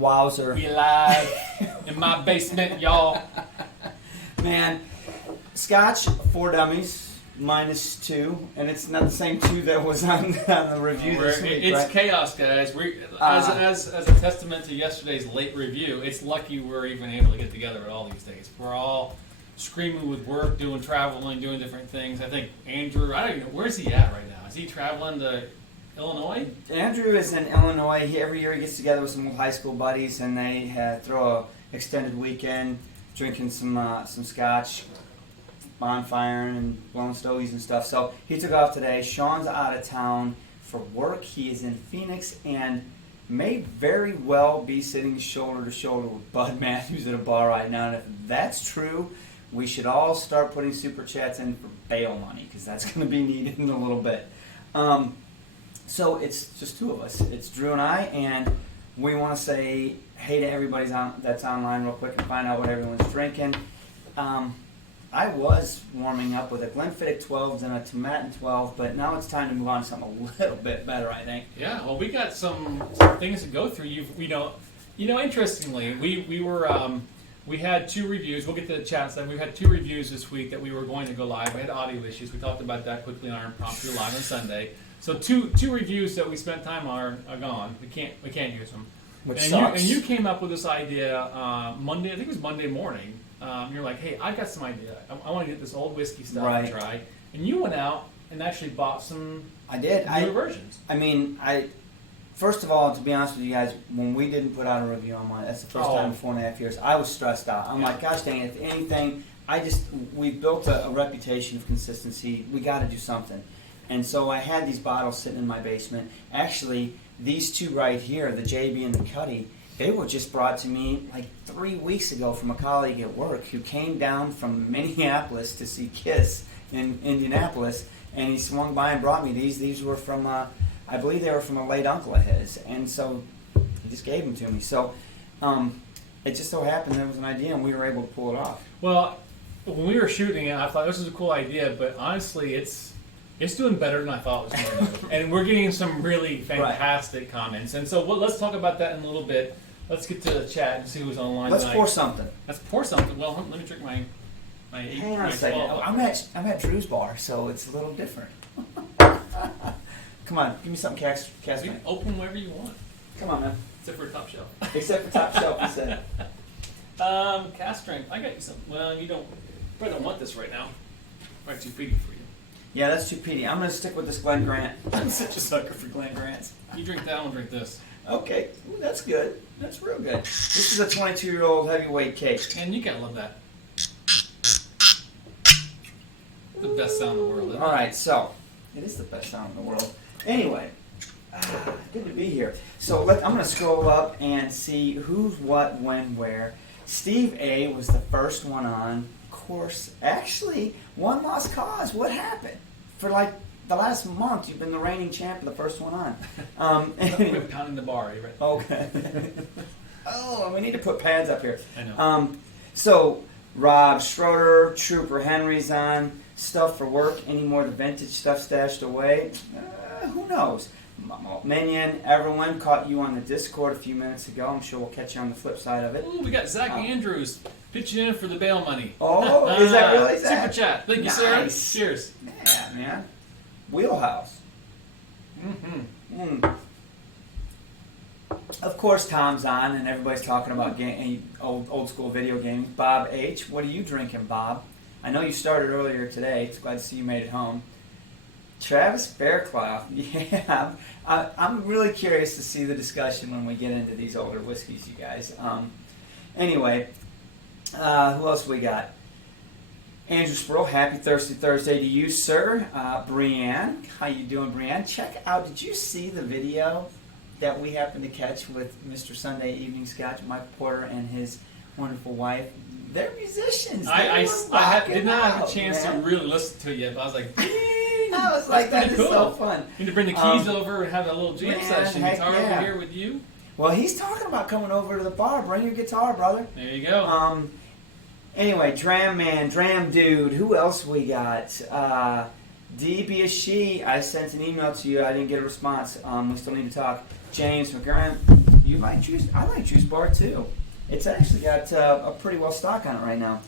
Wowzer. We live in my basement, y'all. Man, Scotch, 4 dummies, -2, and it's not the same 2 that was on the review this week, It's right? chaos, guys. As a testament to yesterday's late review, it's lucky we're even able to get together at all these days. We're all screaming with work, doing traveling, doing different things. I think Andrew, I don't even know, where's he at right now? Is he traveling to Illinois? Andrew is in Illinois. Every year he gets together with some old high school buddies, and they throw a extended weekend, drinking some Scotch, bonfiring and blowing stogies and stuff. So he took off today. Sean's out of town for work. He is in Phoenix and may very well be sitting shoulder to shoulder with Bud Matthews at a bar right now. And if that's true, we should all start putting super chats in for bail money, because that's going to be needed in a little bit. So it's just 2 of us. It's Drew and I, and we want to say hey to everybody that's online real quick and find out what everyone's drinking. I was warming up with a Glenfiddich 12s and a Tomatin 12, but now it's time to move on to something a little bit better, I think. Yeah, well, we got some things to go through. Interestingly, we had 2 reviews. We'll get to the chat side. We've had 2 reviews this week that we were going to go live. We had audio issues. We talked about that quickly on our impromptu live on Sunday. So two reviews that we spent time on are gone. We can't use them. Which sucks. You came up with this idea Monday. I think it was Monday morning. You're like, hey, I got some idea. I want to get this old whiskey stuff and try. And you went out and actually bought some. I did. Newer versions. First of all, to be honest with you guys, when we didn't put out a review on mine, that's the first time in 4.5 years, I was stressed out. I'm like, gosh dang it, if anything, we've built a reputation of consistency. We got to do something. And so I had these bottles sitting in my basement. Actually, these 2 right here, the JB and the Cuddy, they were just brought to me like 3 weeks ago from a colleague at work who came down from Minneapolis to see Kiss in Indianapolis, and he swung by and brought me these. These were from, I believe they were from a late uncle of his, and so he just gave them to me. So it just so happened there was an idea, and we were able to pull it off. Well, when we were shooting it, I thought this was a cool idea, but honestly, it's doing better than I thought it was going to do. And we're getting some really fantastic comments. And so let's talk about that in a little bit. Let's get to the chat and see who's online Let's tonight. pour something. Let's pour something. Well, let me drink my Hang on a second. I'm at Drew's bar, so it's a little different. Come on, give me something cast You can open wherever you want. Come on, man. Except for top shelf. Except for top shelf, he said. Cast strength. I got you some. Well, you probably don't want this right now. Probably too peaty for you. Yeah, that's too peaty. I'm going to stick with this Glen Grant. I'm such a sucker for Glen Grants. You drink that, I'll drink this. Okay. Ooh, that's good. That's real good. This is a 22-year-old heavyweight cake. And you gotta love that. The best sound in the world, isn't it? All right, so it is the best sound in the world. Anyway, good to be here. So I'm going to scroll up and see who's what, when, where. Steve A. was the first one on. Of course, actually, one lost cause. What happened? For like the last month, you've been the reigning champ, the first one on. We've been pounding the bar, you right? Okay. Oh, we need to put pads up here. I know. So, Rob Schroeder, Trooper Henry's on. Stuff for work. Any more of the vintage stuff stashed away? Who knows? Minion, everyone caught you on the Discord a few minutes ago. I'm sure we'll catch you on the flip side of it. Ooh, we got Zach Andrews pitching in for the bail money. Oh, is that really Zach? Super chat. Thank you, sir. Cheers. Yeah, man. Wheelhouse. Mm-hmm. of course, Tom's on, and everybody's talking about old school video games. Bob H., what are you drinking, Bob? I know you started earlier today. It's glad to see you made it home. Travis Fairclough, yeah. I'm really curious to see the discussion when we get into these older whiskeys, you guys. Anyway, who else we got? Andrew Sproul, happy Thirsty Thursday to you, sir. Brianne, how you doing, Brianne? Check out, did you see the video that we happened to catch with Mr. Sunday Evening Scotch, Mike Porter, and his wonderful wife? They're musicians. I did not have a chance to really listen to it yet, but I was like, dang. I was like, that is cool. so fun. You need to bring the keys over and have a little jam session. heck Guitar yeah. over here with you. Well, he's talking about coming over to the bar. Bring your guitar, brother. There you go. Anyway, Dram Man, Dram Dude, who else we got? DB is she. I sent an email to you. I didn't get a response. We still need to talk. James McGurran, you like juice? I like Juice Bar too. It's actually got a pretty well stock on it right now.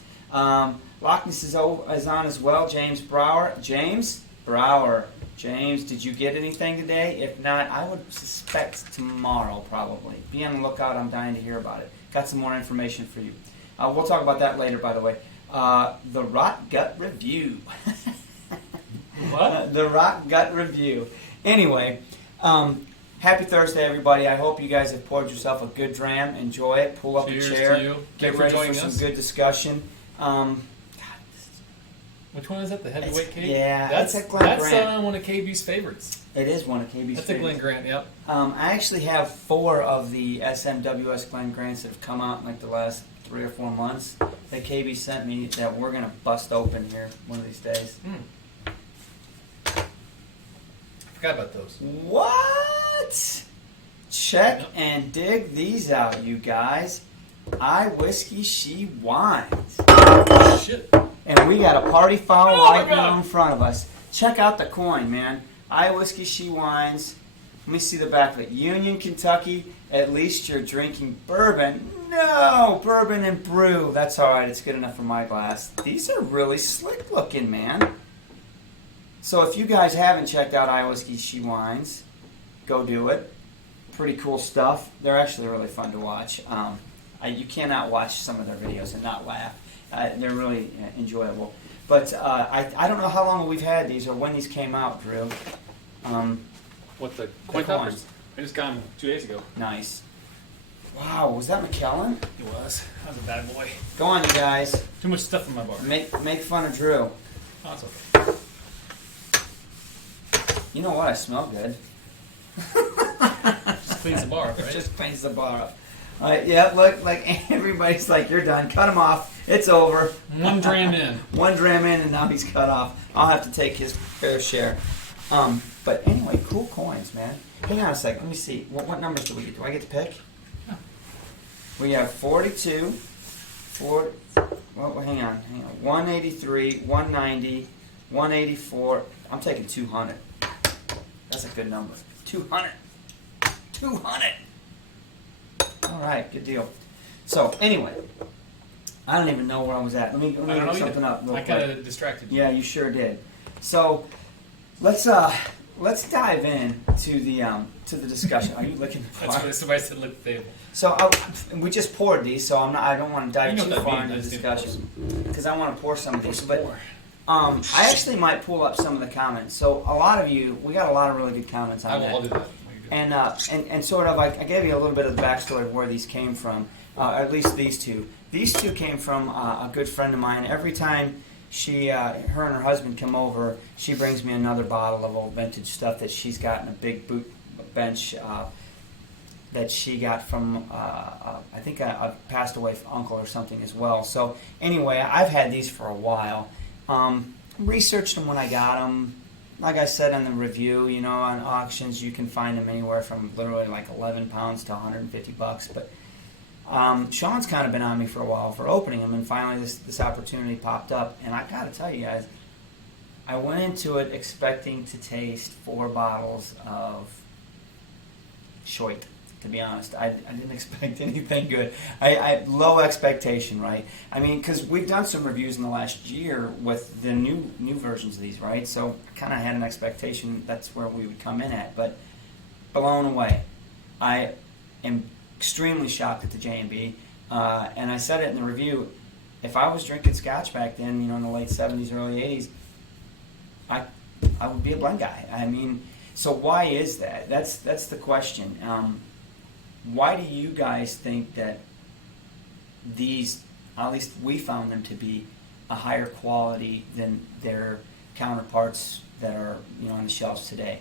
Loch Ness is on as well. James Brower. James Brower. James, did you get anything today? If not, I would suspect tomorrow probably. Be on the lookout. I'm dying to hear about it. Got some more information for you. We'll talk about that later, by the way. The Rot Gut Review. What? The Rot Gut Review. Anyway, happy Thursday, everybody. I hope you guys have poured yourself a good dram. Enjoy it. Pull up Cheers a chair. to you. Get Thanks for ready joining for some us. good discussion. Which one is that? The heavyweight KB? Yeah, that's it's a Glen Grant. one of KB's favorites. It is one of KB's That's a Glen Grant. Yep. I actually have 4 of the SMWS Glen Grants that have come out in like the last 3 or 4 months that KB sent me that we're going to bust open here one of these days. Forgot about those. What? Check and dig these out, you guys. I Whiskey, She Wines. Shit. And we got a party foul Oh my right God. now in front of us. Check out the coin, man. I Whiskey, She Wines. Let me see the back of it. Union, Kentucky. At least you're drinking bourbon. No, bourbon and brew. That's all right. It's good enough for my glass. These are really slick looking, man. So if you guys haven't checked out I Whiskey, She Wines, go do it. Pretty cool stuff. They're actually really fun to watch. You cannot watch some of their videos and not laugh. They're really enjoyable. But I don't know how long we've had these or when these came out, Drew. What the coin toppers? I just got them 2 days ago. Nice. Wow, was that McKellen? It was. I was a bad boy. Go on, you guys. Too much stuff in my bar. Make fun of Drew. Oh, that's okay. You know what? I smell good. Just cleans the bar up, It right? just cleans the bar up. All right, yeah, look, like everybody's like, you're done. Cut him off. It's over. One dram in. One dram in, and now he's cut off. I'll have to take his fair share. But anyway, cool coins, man. Hang on a sec. Let me see. What numbers do we get? Do I get to pick? Yeah. We have 42, well, hang on. 183, 190, 184. I'm taking 200. That's a good number. 200. 200. All right, good deal. So anyway, I don't even know where I was at. Let me I don't look know something either. up real I quick. kind of distracted you. Yeah, you sure did. So let's dive in to the discussion. Are you looking for? That's what somebody said. Look at the table. So we just poured these, so I don't want to dive You know too what that far means, into the I just discussion because I want to pour some of these. But I actually might pull up some of the comments. So a lot of you, we got a lot of really good comments I on will. that. I'll do that. And sort of, I gave you a little bit of the backstory of where these came from, at least these two. These two came from a good friend of mine. Every time her and her husband come over, she brings me another bottle of old vintage stuff that she's got in a big boot bench that she got from, I think a passed away uncle or something as well. So anyway, I've had these for a while. Researched them when I got them. Like I said in the review, on auctions you can find them anywhere from literally like 11 pounds to 150 bucks. But Sean's kind of been on me for a while for opening them, and finally this opportunity popped up. And I got to tell you guys, I went into it expecting to taste 4 bottles of Schoit. To be honest, I didn't expect anything good. I low expectation, right? I mean, because we've done some reviews in the last year with the new versions of these, right? So I kind of had an expectation that's where we would come in at, but blown away. I am extremely shocked at the J&B. And I said it in the review. If I was drinking Scotch back then, in the late 70s, early 80s, I would be a blend guy. I mean, so why is that? That's the question. Why do you guys think that these, at least we found them to be a higher quality than their counterparts that are on the shelves today?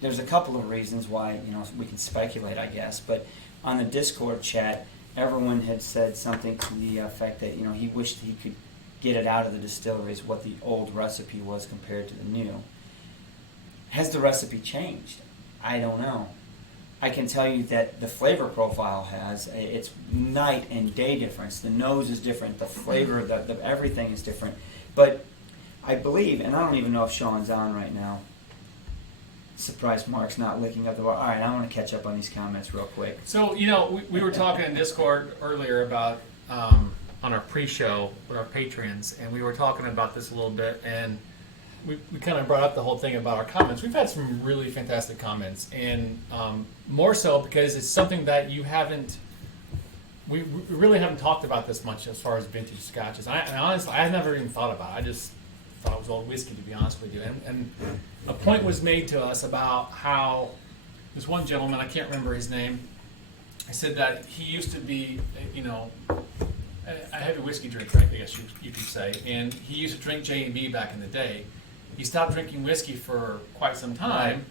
There's a couple of reasons why we can speculate, I guess, but on the Discord chat, everyone had said something to the effect that he wished he could get it out of the distilleries what the old recipe was compared to the new. Has the recipe changed? I don't know. I can tell you that the flavor profile has. It's night and day difference. The nose is different. The flavor, the everything is different. But I believe, and I don't even know if Sean's on right now. Surprised Mark's not licking up the bar. All right, I want to catch up on these comments real quick. So, we were talking in Discord earlier about on our pre-show with our patrons, and we were talking about this a little bit, and we kind of brought up the whole thing about our comments. We've had some really fantastic comments, and more so because it's something that we really haven't talked about this much as far as vintage scotches. And honestly, I never even thought about it. I just thought it was old whiskey, to be honest with you. And a point was made to us about how this one gentleman, I can't remember his name, I said that he used to be, a heavy whiskey drinker, I guess you could say, and he used to drink J&B back in the day. He stopped drinking whiskey for quite some time,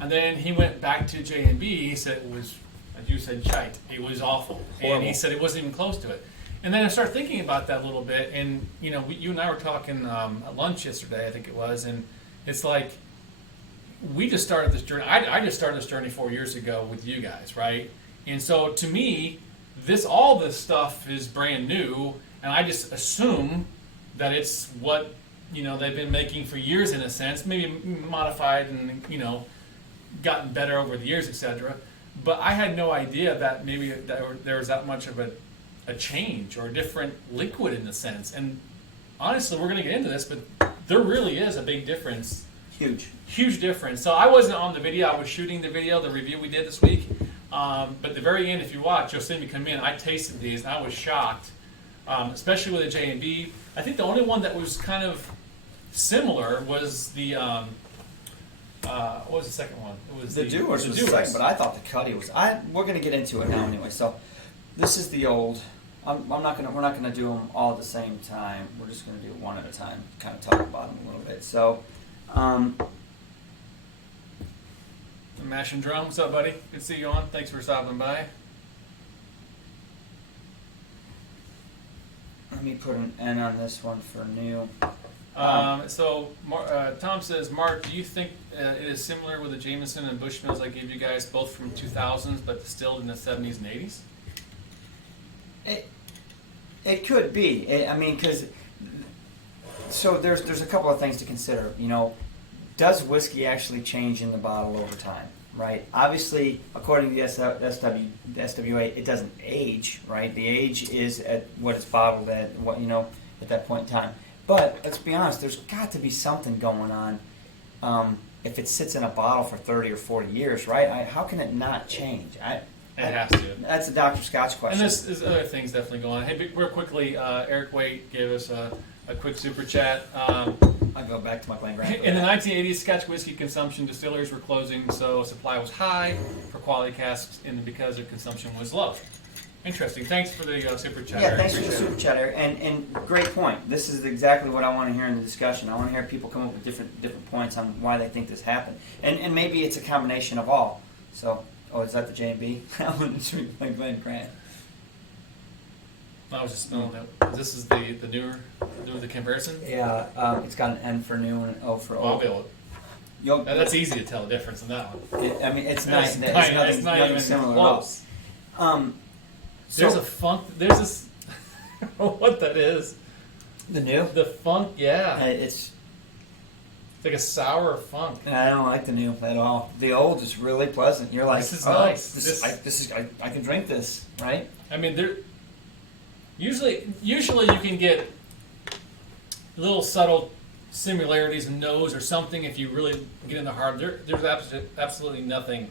and then he went back to J&B. He said it was, as you said, shite. It was awful. Horrible. And he said it wasn't even close to it. And then I started thinking about that a little bit, and you and I were talking at lunch yesterday, I think it was, and it's like we just started this journey. I just started this journey 4 years ago with you guys, right? And so to me, all this stuff is brand new, and I just assume that it's what they've been making for years in a sense, maybe modified and gotten better over the years, etc. But I had no idea that maybe there was that much of a change or a different liquid in the sense. And honestly, we're going to get into this, but there really is a big difference. Huge difference. So I wasn't on the video. I was shooting the review we did this week. But at the very end, if you watch, you'll see me come in. I tasted these, and I was shocked, especially with the J&B. I think the only one that was kind of similar was the what was the second one? It was the Dewars was the second, but I thought the Cuddy was. We're going to get into it now anyway. So this is the old. We're not going to do them all at the same time. We're just going to do one at a time. Kind of talk about them a little bit. So. Mash and Drum, what's up, buddy? Good to see you on. Thanks for stopping by. Let me put an N on this one for new. Tom says, Mark, do you think it is similar with the Jameson and Bushmills I gave you guys, both from 2000s, but distilled in the 70s and 80s? It could be. Because so there's a couple of things to consider. Does whiskey actually change in the bottle over time, right? Obviously, according to the SWA, it doesn't age, right? The age is at what it's bottled at, at that point in time. But let's be honest, there's got to be something going on if it sits in a bottle for 30 or 40 years, right? How can it not change? It has to. That's a Dr. Scotch question. And there's other things definitely going on. Hey, real quickly, Eric Waite gave us a quick super chat. I'll go back to my plain grand. In the 1980s, Scotch whiskey consumption, distilleries were closing, so supply was high for quality casks, and because their consumption was low. Interesting. Thanks for the super chat. Yeah, thanks for the super chat, Eric. And great point. This is exactly what I want to hear in the discussion. I want to hear people come up with different points on why they think this happened, and maybe it's a combination of all. So, is that the J&B? I want to drink my Glen Grant. I was just spelling that. This is the newer the comparison? Yeah, it's got an N for new and an O for old. That's easy to tell the difference in that one. It's nice. It's nothing similar close. at all. There's a funk. There's this. What that is? The new? The funk, yeah. It's like a sour funk. I don't like the new at all. The old is really pleasant. You're like, this is nice. I can drink this, right? I mean, usually you can get little subtle similarities in nose or something if you really get in the heart. There's absolutely nothing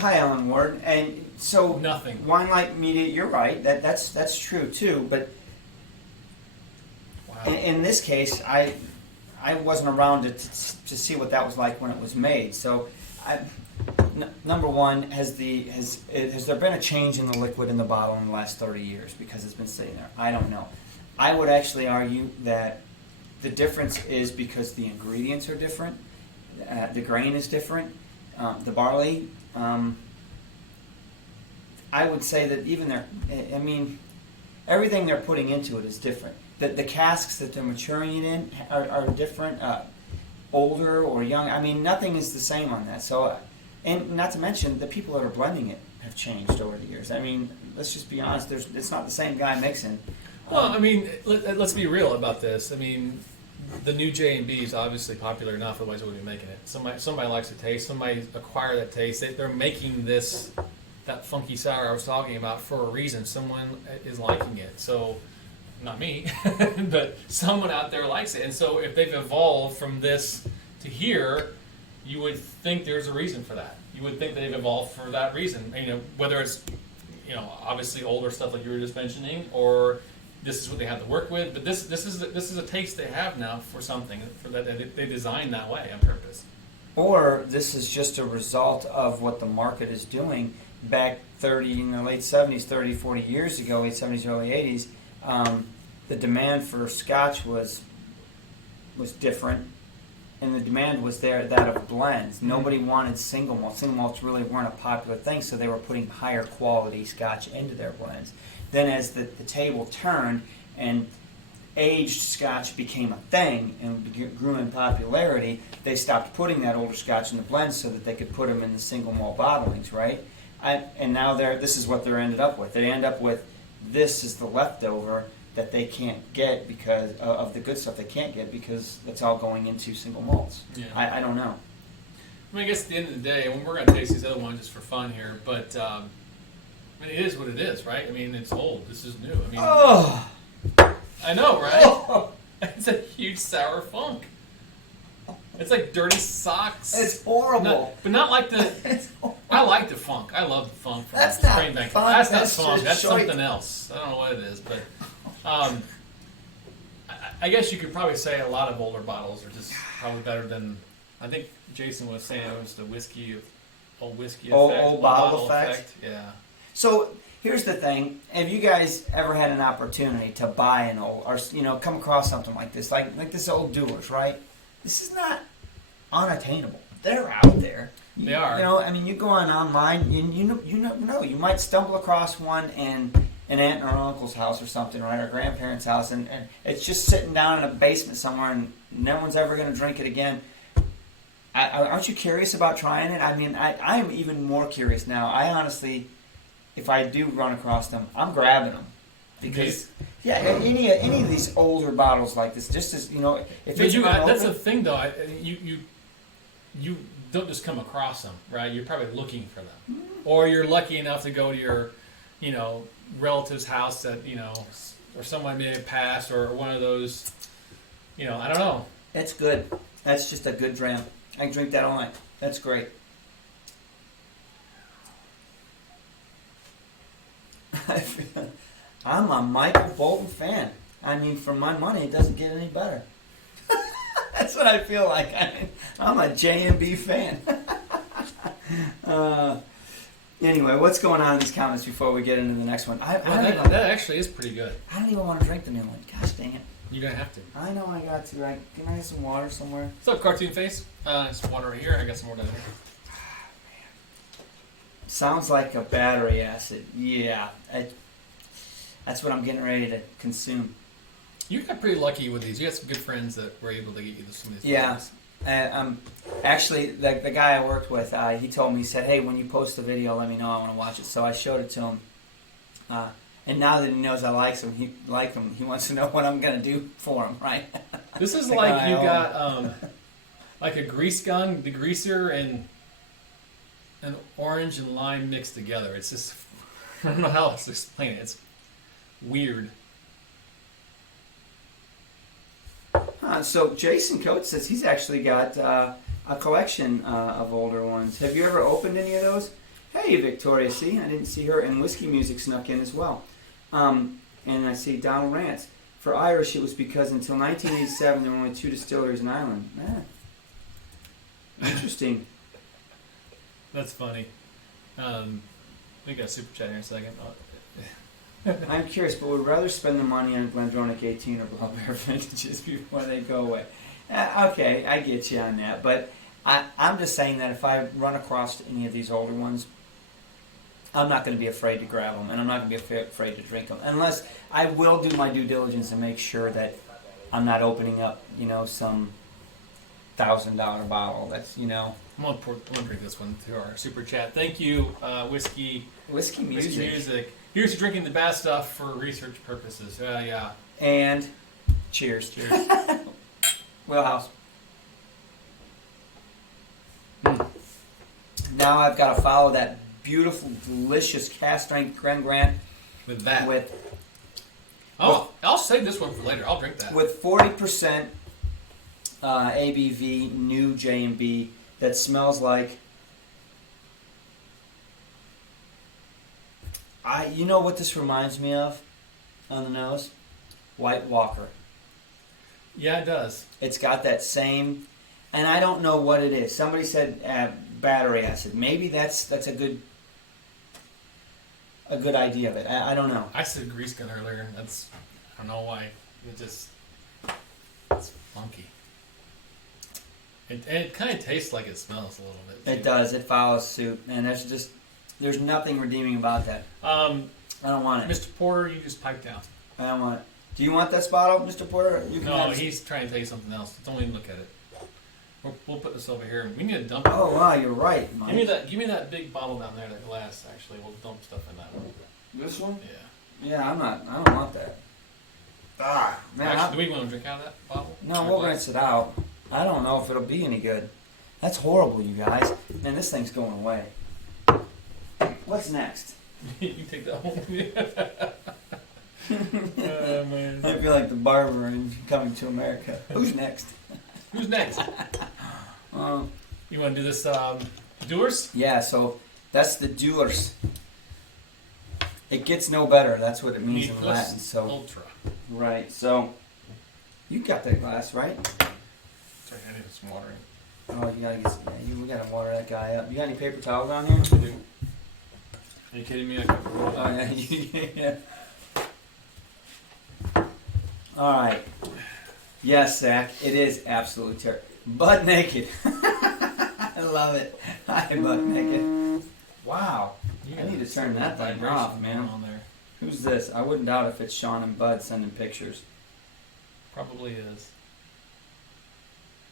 Hi, Ellen Ward. And so Nothing. Wine Light Media, you're right. That's true too. But Wow. in this case, I wasn't around to see what that was like when it was made. So, number one, has there been a change in the liquid in the bottle in the last 30 years because it's been sitting there? I don't know. I would actually argue that the difference is because the ingredients are different, the grain is different, the barley. I would say that even everything they're putting into it is different. The casks that they're maturing it in are different, older or young. I mean, nothing is the same on that. So, and not to mention, the people that are blending it have changed over the years. I mean, let's just be honest. It's not the same guy mixing. Well, I mean, let's be real about this. I mean, the new J&B is obviously popular enough, otherwise we wouldn't be making it. Somebody likes the taste. Somebody acquired that taste. They're making that funky sour I was talking about for a reason. Someone is liking it. So, not me, but someone out there likes it. And so if they've evolved from this to here, you would think there's a reason for that. You would think they've evolved for that reason. Whether it's, obviously older stuff like you were just mentioning, or this is what they have to work with. But this is a taste they have now for something for that they designed that way on purpose. Or this is just a result of what the market is doing. Back in the late 70s, 30, 40 years ago, late 70s, early 80s, the demand for Scotch was different, and the demand was that of blends. Mm-hmm. Nobody wanted single malt. Single malts really weren't a popular thing, so they were putting higher quality Scotch into their blends. Then as the table turned and aged Scotch became a thing and grew in popularity, they stopped putting that older Scotch in the blends so that they could put them in the single malt bottlings, right? And now this is what they're ended up with. They end up with this is the leftover that they can't get because of the good stuff they can't get because it's all going into single malts. Yeah. I don't know. I mean, I guess at the end of the day, and we're going to taste these other ones just for fun here, but it is what it is, right? I mean, it's old. This is new. I mean, I know, right? Oh. It's a huge sour funk. It's like dirty socks. It's horrible. But not like the. I like the funk. I love the funk from That's not Spring Bank. funk. That's not That's funk. That's just something else. I don't know what it is, but I guess you could probably say a lot of older bottles are just probably better than. I think Jason was saying it was the old whiskey effect, old bottle effect. Yeah. So here's the thing: have you guys ever had an opportunity to buy an old, or come across something like this, like this old Dewars, right? This is not unattainable. They're out there. They are. You go online, and you might stumble across one in an aunt or uncle's house or something, right, or grandparents' house, and it's just sitting down in a basement somewhere, and no one's ever going to drink it again. Aren't you curious about trying it? I mean, I'm even more curious now. I honestly, if I do run across them, I'm grabbing them. Because, yeah, any of these older bottles like this, just as, if it's that's the thing, though. You don't just come across them, right? You're probably looking for them. Or you're lucky enough to go to your, relative's house that, or someone may have passed, or one of those, I don't know. It's good. That's just a good dram. I can drink that all night. That's great. I'm a Michael Bolton fan. I mean, for my money, it doesn't get any better. That's what I feel like. I'm a J&B fan. Anyway, what's going on in these comments before we get into the next one? That actually is pretty good. I don't even want to drink the new one. Gosh dang it. You're going to have to. I know I got to. Can I have some water somewhere? What's up, Cartoon Face? Some water right here. I got some more down here. Sounds like a battery acid. Yeah. That's what I'm getting ready to consume. You got pretty lucky with these. You got some good friends that were able to get you some of these. Yeah. Actually, the guy I worked with, he told me, he said, hey, when you post the video, let me know. I want to watch it. So I showed it to him. And now that he knows I like him, he wants to know what I'm going to do for him, right? This is like you got like a grease gun, degreaser, and an orange and lime mixed together. It's just, I don't know how else to explain it. It's weird. So Jason Coates says he's actually got a collection of older ones. Have you ever opened any of those? Hey, Victoria, see? I didn't see her. And Whiskey Music snuck in as well. And I see Donald Rance. For Irish, it was because until 1987, there were only 2 distilleries in Ireland. Interesting. That's funny. We got a super chat here in a second. I'm curious, but would rather spend the money on Glendronach 18 or Black Bear vintages before they go away. Okay, I get you on that. But I'm just saying that if I run across any of these older ones, I'm not going to be afraid to grab them, and I'm not going to be afraid to drink them, unless I will do my due diligence and make sure that I'm not opening up, some $1,000 bottle. That's, I'm gonna drink this one through our super chat. Thank you, Whiskey Music. Here's to drinking the bad stuff for research purposes. Yeah. And cheers. Wheelhouse. Now I've got to follow that beautiful, delicious cast strength Glen Grant with that. I'll save this one for later. I'll drink that. With 40% ABV, new J&B that smells like. You know what this reminds me of on the nose? White Walker. Yeah, it does. It's got that same, and I don't know what it is. Somebody said battery acid. Maybe that's a good idea of it. I don't know. I said grease gun earlier. I don't know why. It's funky. It kind of tastes like it smells a little bit. It does. It follows suit, and there's nothing redeeming about that. I don't want it. Mr. Porter, you just pipe down. I don't want it. Do you want this bottle, Mr. Porter? No, he's trying to tell you something else. Don't even look at it. We'll put this over here. We need to dump it. Oh wow, you're right, Mike. Give me that big bottle down there, that glass. Actually, we'll dump stuff in that one. This one? Yeah. Yeah, I don't want that. Man. Actually, do we want to drink out of that bottle? No, we'll rinse it out. I don't know if it'll be any good. That's horrible, you guys. And this thing's going away. What's next? You take that home. Man. I feel like the barber in Coming to America. Who's next? Who's next? You want to do this Dewars? Yeah, so that's the Dewars. It gets no better. That's what it means in Latin. So Ultra. Right. So you got that glass, right? Sorry, I need some water. Oh, you gotta get some. We gotta water that guy up. You got any paper towels down here? I do. Are you kidding me? I got yeah. All right. Yes, Zach. It is absolutely terrible. Butt naked. I love it. I'm butt naked. Wow. I need to turn that thing off, man. On there. Who's this? I wouldn't doubt if it's Sean and Bud sending pictures. Probably is.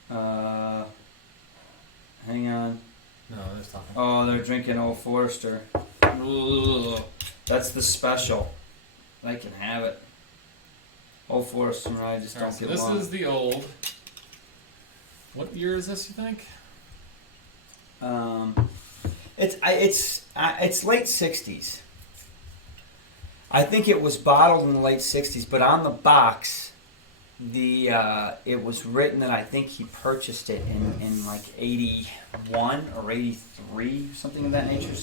Hang on. No, they're talking. Oh, they're drinking Old Forester. Ugh. That's the special. They can have it. Old Forester and I just don't get along. This is the old. What year is this, you think? It's late 60s. I think it was bottled in the late 60s, but on the box, it was written that I think he purchased it in like 81 or 83, something of that nature.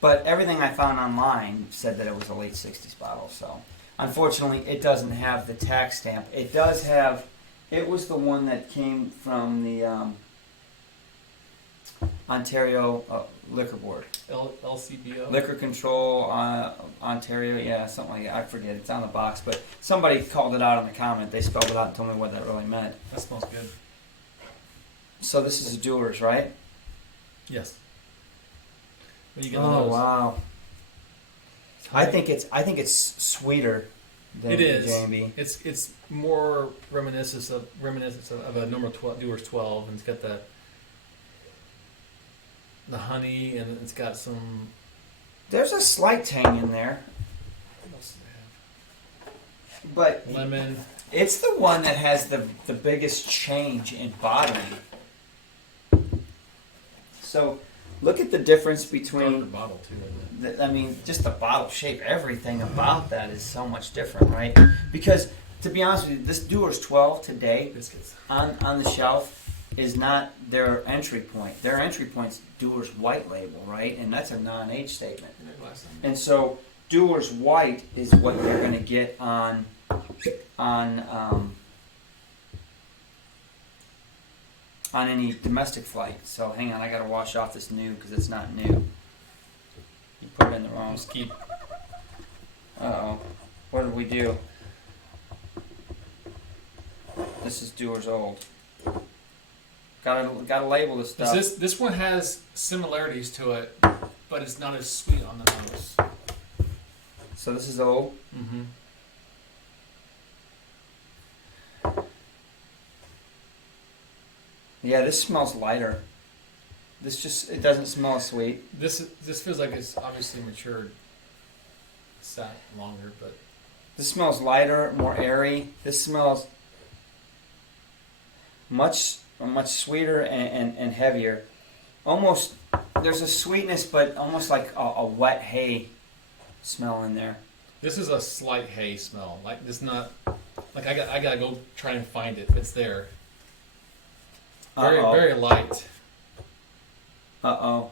But everything I found online said that it was a late 60s bottle. So unfortunately, it doesn't have the tax stamp. It does have. It was the one that came from the Ontario Liquor Board. LCBO? Liquor Control Ontario, yeah, something like that. I forget. It's on the box. But somebody called it out in the comment. They spelled it out and told me what that really meant. That smells good. So this is a Dewars, right? Yes. What do you get? Oh, wow. I think it's sweeter than it is. J&B. It's more reminiscent of a normal Dewars 12, and it's got the honey, and it's got some. There's a slight tang in there. What else do they have? But lemon. It's the one that has the biggest change in bottling. So look at the difference between. The bottle too, isn't it? I mean, just the bottle shape, everything about that is so much different, right? Because, to be honest with you, this Dewars 12 today Biscuits. on the shelf, is not their entry point. Their entry point's Dewars White label, right? And that's a non-age statement. And so Dewars White is what they're going to get on any domestic flight. So hang on, I got to wash off this new because it's not new. You put it in the wrong. Just keep. Uh-oh. What did we do? This is Dewars Old. Gotta label this stuff. This one has similarities to it, but it's not as sweet on the nose. So this is old. Mm-hmm. Yeah, this smells lighter. It doesn't smell as sweet. This feels like it's obviously matured, sat longer, but This smells lighter, more airy. This smells much sweeter and heavier. Almost, there's a sweetness, but almost like a wet hay smell in there. this is a slight hay smell. Like it's not like I gotta go try and find it. It's there. Very Uh-oh. very light. Uh-oh.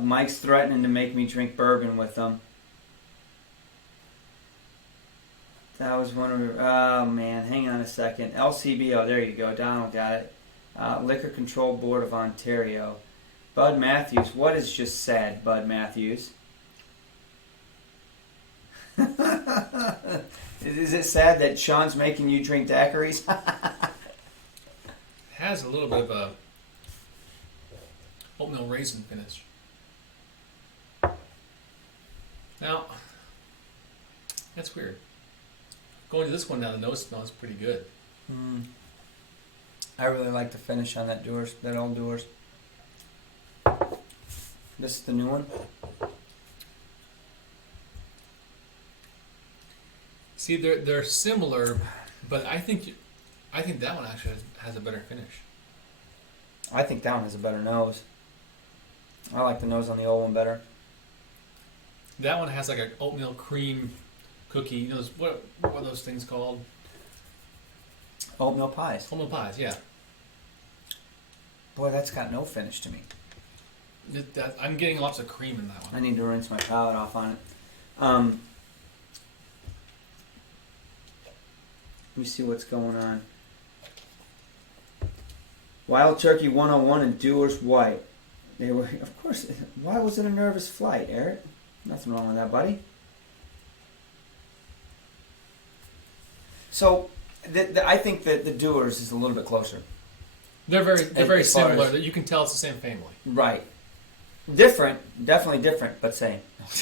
Mike's threatening to make me drink bourbon with them. That was one of the... Oh, man. Hang on a second. LCBO. There you go. Donald got it. Liquor Control Board of Ontario. Bud Matthews. What is just said, Bud Matthews? Is it sad that Sean's making you drink daiquiris? Has a little bit of a oatmeal raisin finish. Now, that's weird. Going to this one now, the nose smells pretty good. I really like the finish on that Dewars, that old Dewars. This is the new one. See, they're similar, but I think that one actually has a better finish. I think that one has a better nose. I like the nose on the old one better. That one has like an oatmeal cream cookie. You know, what are those things called? Oatmeal pies. Oatmeal pies, yeah. Boy, that's got no finish to me. I'm getting lots of cream in that I one. need to rinse my palate off on it. Let me see what's going on. Wild Turkey 101 and Dewars White. They were, of course. Why was it a nervous flight, Eric? Nothing wrong with that, buddy. So, I think that the Dewars is a little bit closer. They're very as far similar. as- That you can tell it's the same family. Right. Different, definitely different, but same. I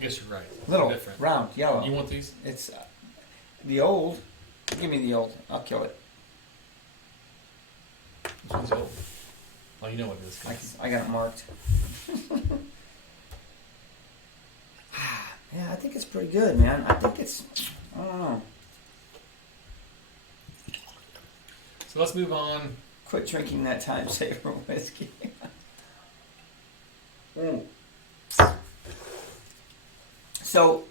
guess you're right. Little, Different. round, yellow. You want these? It's the old. Give me the old. I'll kill it. This one's old. Oh, you know what it is. guys. I got it marked. Yeah, I think it's pretty good, man. I think it's, I don't know. So let's move on. Quit drinking that time saver whiskey. So,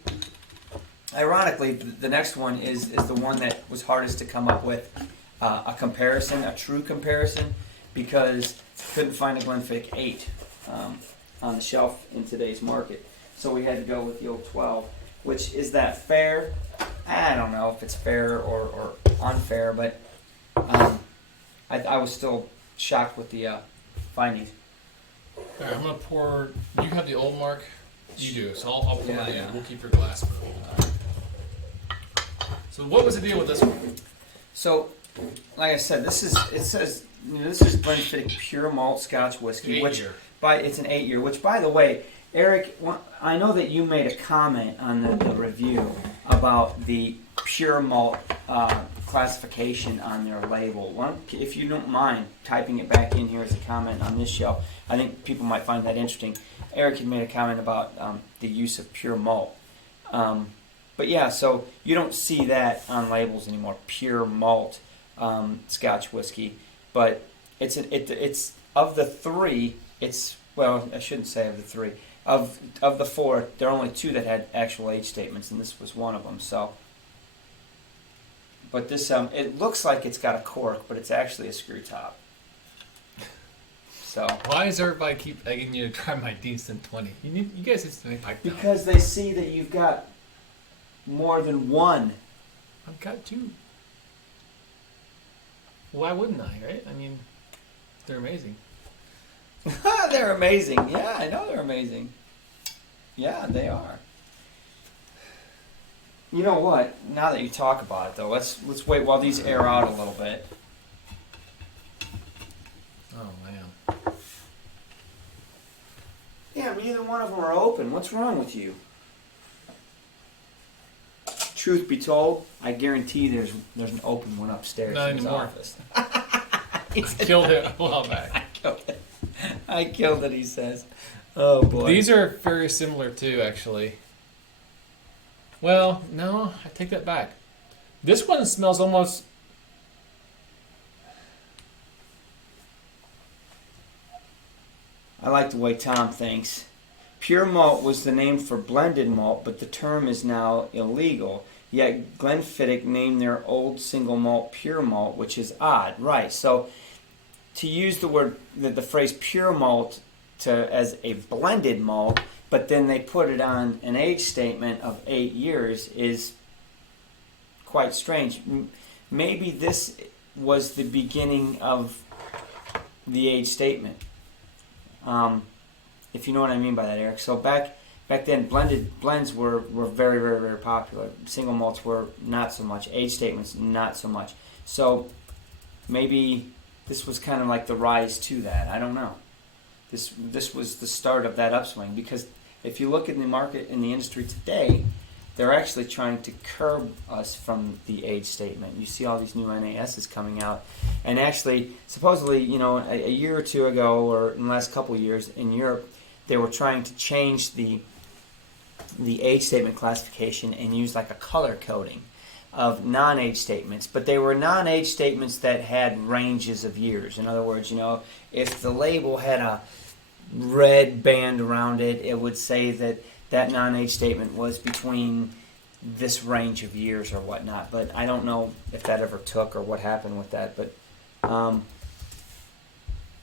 ironically, the next one is the one that was hardest to come up with a comparison, a true comparison, because couldn't find a Glenfiddich 8 on the shelf in today's market. So we had to go with the old 12, which is that fair? I don't know if it's fair or unfair, but I was still shocked with the findings. All right, I'm gonna pour. You have the old mark. You do. So I'll pour Yeah, it in. yeah. We'll keep your glass for the whole time. So what was the deal with this one? So, like I said, it says this is Glenfiddich Pure Malt Scotch Whiskey, which 8-year. it's an 8-year. Which, by the way, Eric, I know that you made a comment on the review about the pure malt classification on their label. If you don't mind typing it back in here as a comment on this show, I think people might find that interesting. Eric had made a comment about the use of pure malt. But yeah, so you don't see that on labels anymore. Pure malt Scotch whiskey, but it's of the three. Well, I shouldn't say of the three. Of the four, there are only two that had actual age statements, and this was one of them. So But this, it looks like it's got a cork, but it's actually a screw top. So. Why does everybody keep begging you to try my decent 20? You guys need to make like because they see that you've got more than one. I've got 2. Why wouldn't I, right? I mean, they're amazing. They're amazing. Yeah, I know they're amazing. Yeah, they are. You know what? Now that you talk about it, though, let's wait while these air out a little bit. Oh man. Yeah, neither one of them are open. What's wrong with you? Truth be told, I guarantee there's an open one upstairs Not in his anymore. office. I killed it a while back. I killed it, he says. Oh, boy. These are very similar too, actually. Well, no, I take that back. This one smells almost... I like the way Tom thinks. Pure malt was the name for blended malt, but the term is now illegal. Yet Glenfiddich named their old single malt pure malt, which is odd, right? So to use the phrase pure malt as a blended malt, but then they put it on an age statement of 8 years is quite strange. Maybe this was the beginning of the age statement. If you know what I mean by that, Eric. So back then, blends were very, very, very popular. Single malts were not so much. Age statements, not so much. So maybe this was kind of like the rise to that. I don't know. This was the start of that upswing, because if you look in the market, in the industry today, they're actually trying to curb us from the age statement. You see all these new NASs coming out, and actually, supposedly, a year or two ago, or in the last couple of years in Europe, they were trying to change the age statement classification and use like a color coding of non-age statements, but they were non-age statements that had ranges of years. In other words, if the label had a red band around it, it would say that non-age statement was between this range of years or whatnot. But I don't know if that ever took or what happened with that. But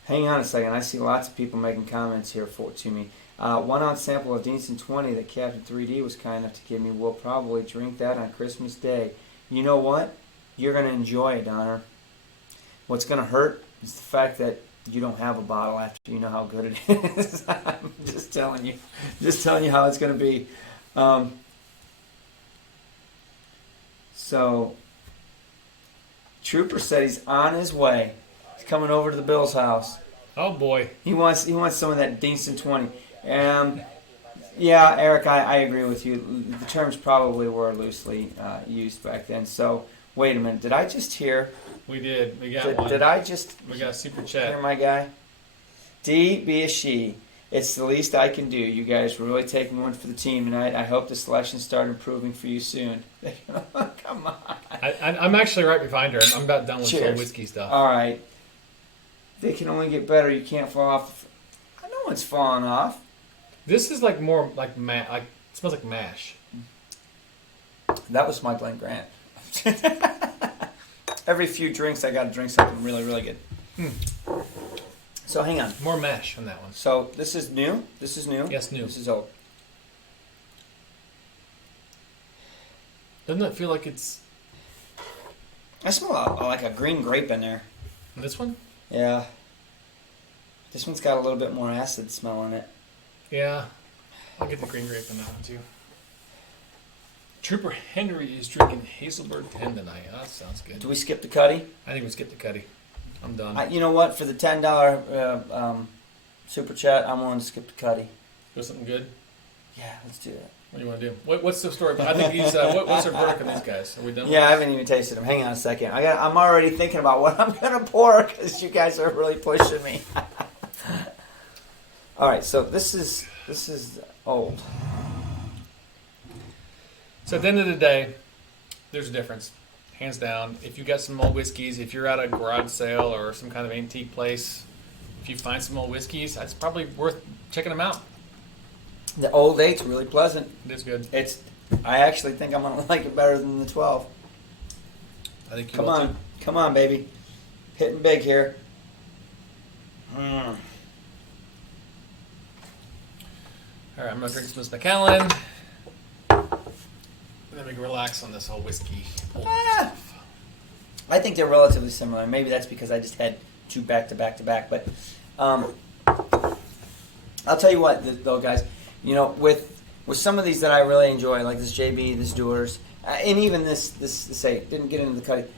hang on a second. I see lots of people making comments here to me. 1 ounce sample of Deanson 20 that Captain 3D was kind enough to give me. We'll probably drink that on Christmas Day. You know what? You're going to enjoy it, Donner. What's going to hurt is the fact that you don't have a bottle after you know how good it is. I'm just telling you how it's going to be. So, Trooper said he's on his way. He's coming over to the Bill's house. Oh boy, he wants some of that Deanson 20. Yeah, Eric, I agree with you. The terms probably were loosely used back then. So, wait a minute. Did I just hear? We did. We got one. Did I just? We got a super chat. Hear my guy? D be a she. It's the least I can do. You guys were really taking one for the team tonight. I hope the selections start improving for you soon. Come on. I'm actually right behind her. I'm about done with the Cheers. whiskey stuff. All right. They can only get better. You can't fall off. I know it's falling off. This is like more like it smells like mash. That was my Glen Grant. Every few drinks, I got to drink something really, really good. So hang on. More mash on that one. So this is new. This is new. Yes, new. This is old. Doesn't it feel like it's? I smell like a green grape in there. This one? Yeah. This one's got a little bit more acid smell in it. Yeah. I'll get the green grape in that one too. Trooper Henry is drinking Hazelbird 10 tonight. Oh, that sounds good. Do we skip the Cuddy? I think we skip the Cuddy. I'm done. You know what? For the $10 super chat, I'm willing to skip the Cuddy. Do something good? Yeah, let's do that. What do you want to do? What's the story? I think he's. What's our verdict on these guys? Are we done? Yeah, I haven't even tasted them. Hang on a second. I'm already thinking about what I'm gonna pour because you guys are really pushing me. All right, so this is old. So at the end of the day, there's a difference, hands down. If you got some old whiskeys, if you're at a garage sale or some kind of antique place, if you find some old whiskeys, that's probably worth checking them out. The Old 8's really pleasant. It is good. I actually think I'm gonna like it better than the 12. I think you Come will on. too. Come on, baby. Hitting big here. All right, I'm gonna drink some of this Macallan, and then we can relax on this whole whiskey. I think they're relatively similar. Maybe that's because I just had 2 back to back to back. But I'll tell you what, though, guys. You know, with some of these that I really enjoy, like this JB, this Dewars, and even this say didn't get into the cutting.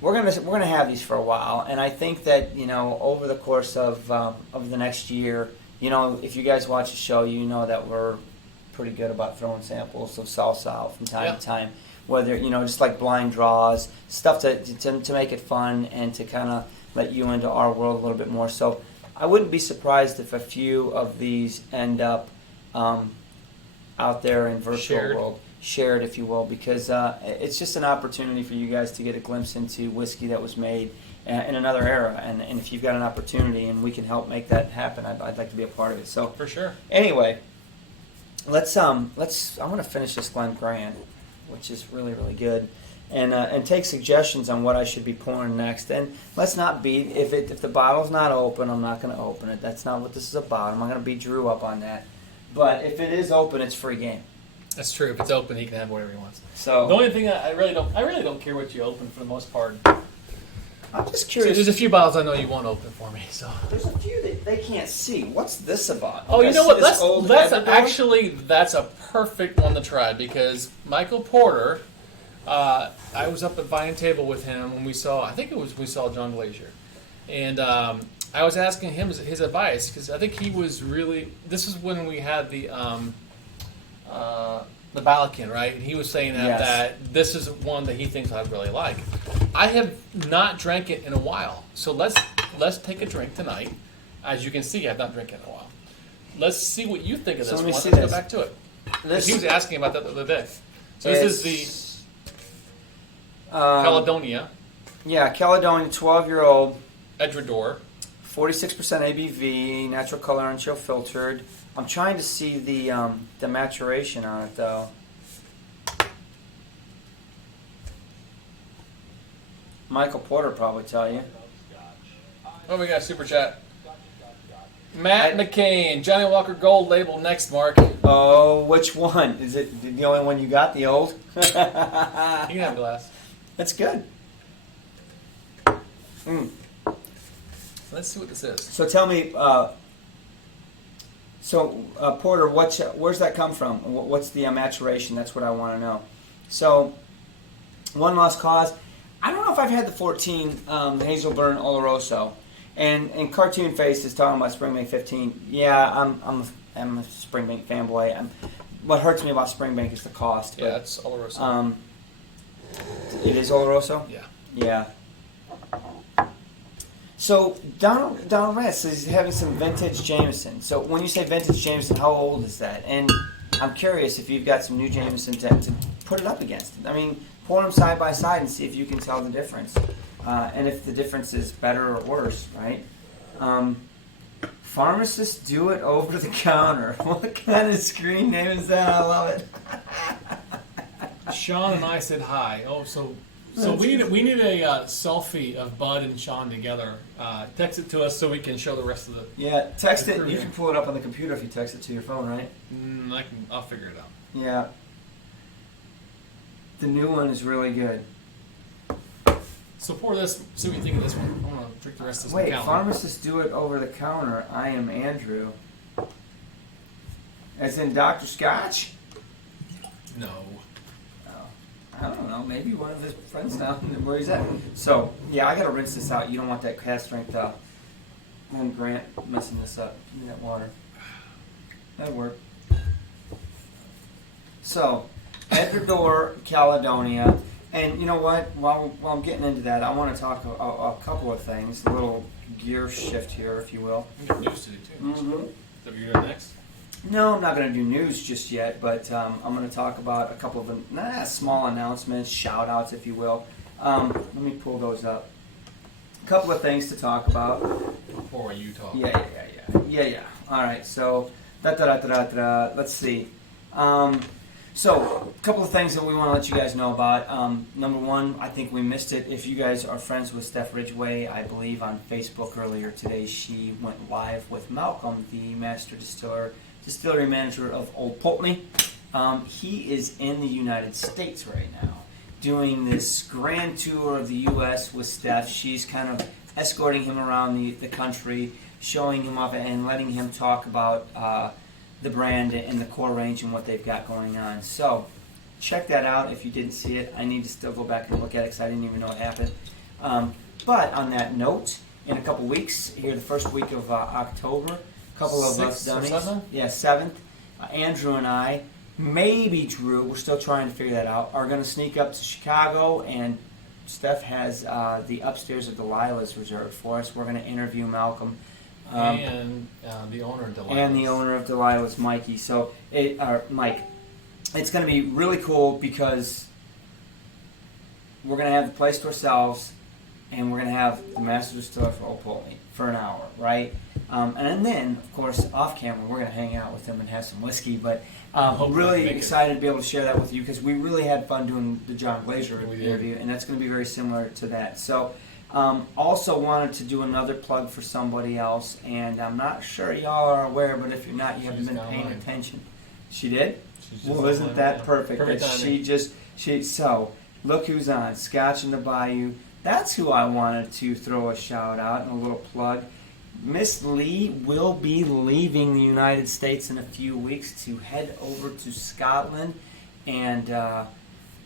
We're gonna have these for a while, and I think that, you know, over the course of the next year, you know, if you guys watch the show, you know that we're pretty good about throwing samples of salsa out from time to time. Whether, you know, just like blind draws, stuff to make it fun and to kind of let you into our world a little bit more. So I wouldn't be surprised if a few of these end up out there in virtual world, shared, if you will, because it's just an opportunity for you guys to get a glimpse into whiskey that was made in another era. And if you've got an opportunity and we can help make that happen, I'd like to be a part of it. So For sure. anyway, let's I want to finish this Glen Grant, which is really, really good, and take suggestions on what I should be pouring next. And let's not beat, if the bottle's not open, I'm not going to open it. That's not what this is about. I'm not going to beat Drew up on that. But if it is open, it's free game. That's true. If it's open, he can have whatever he wants. So The only thing I really don't care what you open for the most part. I'm just So curious. there's a few bottles I know you won't open for me. So. There's a few that they can't see. What's this about? Oh, you know what? This old That's Ecuador? actually a perfect one to try because Michael Porter. I was up at Vine Table with him when we saw John Glacier, and I was asking him his advice because I think he was really. This is when we had the Balakin, right? And he was saying that this is one that he thinks I'd really like. I have not drank it in a while, so let's take a drink tonight. As you can see, I've not drank it in a while. Let's see what you think of this one. Let's go back to it. He was asking about that the other day. So this is the Caledonia. Yeah, Caledonia, 12-year-old. Edredor. 46% ABV, natural color and chill filtered. I'm trying to see the maturation on it, though. Michael Porter probably tell you. Oh, we got a super chat. Matt McCain, Johnny Walker Gold label next, Mark. Oh, which one? Is it the only one you got, the old? You can have a glass. That's good. Let's see what this is. So tell me, Porter, where's that come from? What's the maturation? That's what I want to know. So, One Lost Cause. I don't know if I've had the 14 Hazelburn Oloroso. And Cartoon Face is talking about Springbank 15. Yeah, I'm a Springbank fanboy. What hurts me about Springbank is the cost. Yeah, it's Oloroso. It is Oloroso? Yeah. Yeah. So Donald Ress is having some vintage Jameson. So when you say vintage Jameson, how old is that? And I'm curious if you've got some new Jameson to put it up against. I mean, pour them side by side and see if you can tell the difference. And if the difference is better or worse, right? Pharmacists do it over the counter. What kind of screen name is that? I love it. Sean and I said hi. Oh, so we need a selfie of Bud and Sean together. Text it to us so we can show the rest of the. Yeah, text it. You can pull it up on the computer if you text it to your phone, right? I'll figure it out. Yeah. The new one is really good. So pour this. See what you think of this one. I'm gonna drink the rest of this. Wait, Macallan. pharmacists do it over the counter. I am Andrew. As in Dr. Scotch? No. I don't know. Maybe one of his friends down where he's at. So, yeah, I gotta rinse this out. You don't want that cast strength Glen Grant messing this up. Give me that water. That'd work. So, Edredor, Caledonia. And you know what? While I'm getting into that, I want to talk a couple of things. A little gear shift here, if you will. We got news to do too. Mm-hmm. Is that what you're doing next? No, I'm not going to do news just yet, but I'm going to talk about a couple of small announcements, shout-outs, if you will. Let me pull those up. A couple of things to talk about. Before you talk. Yeah. All right, so, let's see. So, a couple of things that we want to let you guys know about. Number one, I think we missed it. If you guys are friends with Steph Ridgway, I believe on Facebook earlier today, she went live with Malcolm, the master distillery manager of Old Pulteney. He is in the United States right now, doing this grand tour of the U.S. with Steph. She's kind of escorting him around the country, showing him off and letting him talk about the brand and the core range and what they've got going on. So check that out if you didn't see it. I need to still go back and look at it because I didn't even know it happened. But on that note, in a couple weeks, here the first week of October, a couple of us dummies. 7th. Andrew and I, maybe Drew, we're still trying to figure that out, are going to sneak up to Chicago, and Steph has the upstairs of Delilahs reserved for us. We're going to interview Malcolm. And the owner of Delilahs. And the owner of Delilahs, Mikey. So, Mike, it's going to be really cool because we're going to have the place to ourselves, and we're going to have the master distiller for Old Pulteney for an hour, right? And then, of course, off camera, we're going to hang out with him and have some whiskey. But I'm really excited to be able to share that with you because we really had fun doing the John Glazer interview, and that's going to be very similar to that. So, also wanted to do another plug for somebody else, and I'm not sure y'all are aware, but if you're not, you haven't been paying attention. She did? Well, isn't that perfect? So, look who's on, Scotch in the Bayou. That's who I wanted to throw a shout out and a little plug. Miss Lee will be leaving the United States in a few weeks to head over to Scotland, and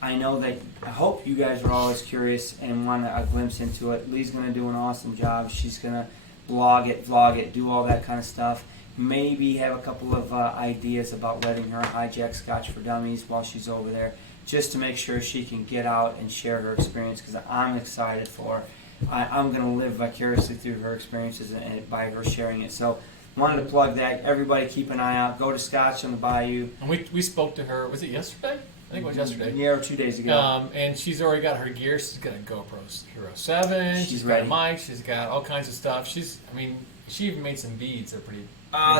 I know that I hope you guys are always curious and want a glimpse into it. Lee's going to do an awesome job. She's going to blog it, vlog it, do all that kind of stuff. Maybe have a couple of ideas about letting her hijack Scotch for Dummies while she's over there, just to make sure she can get out and share her experience, because I'm excited for her. I'm going to live vicariously through her experiences and by her sharing it. So wanted to plug that. Everybody keep an eye out. Go to Scotch on the Bayou. And we spoke to her, was it yesterday? I think it was yesterday. Yeah, or 2 days ago. And she's already got her gear. She's got a GoPro Hero 7. She's got a mic. She's got all kinds of stuff. She even made some beads. They're pretty.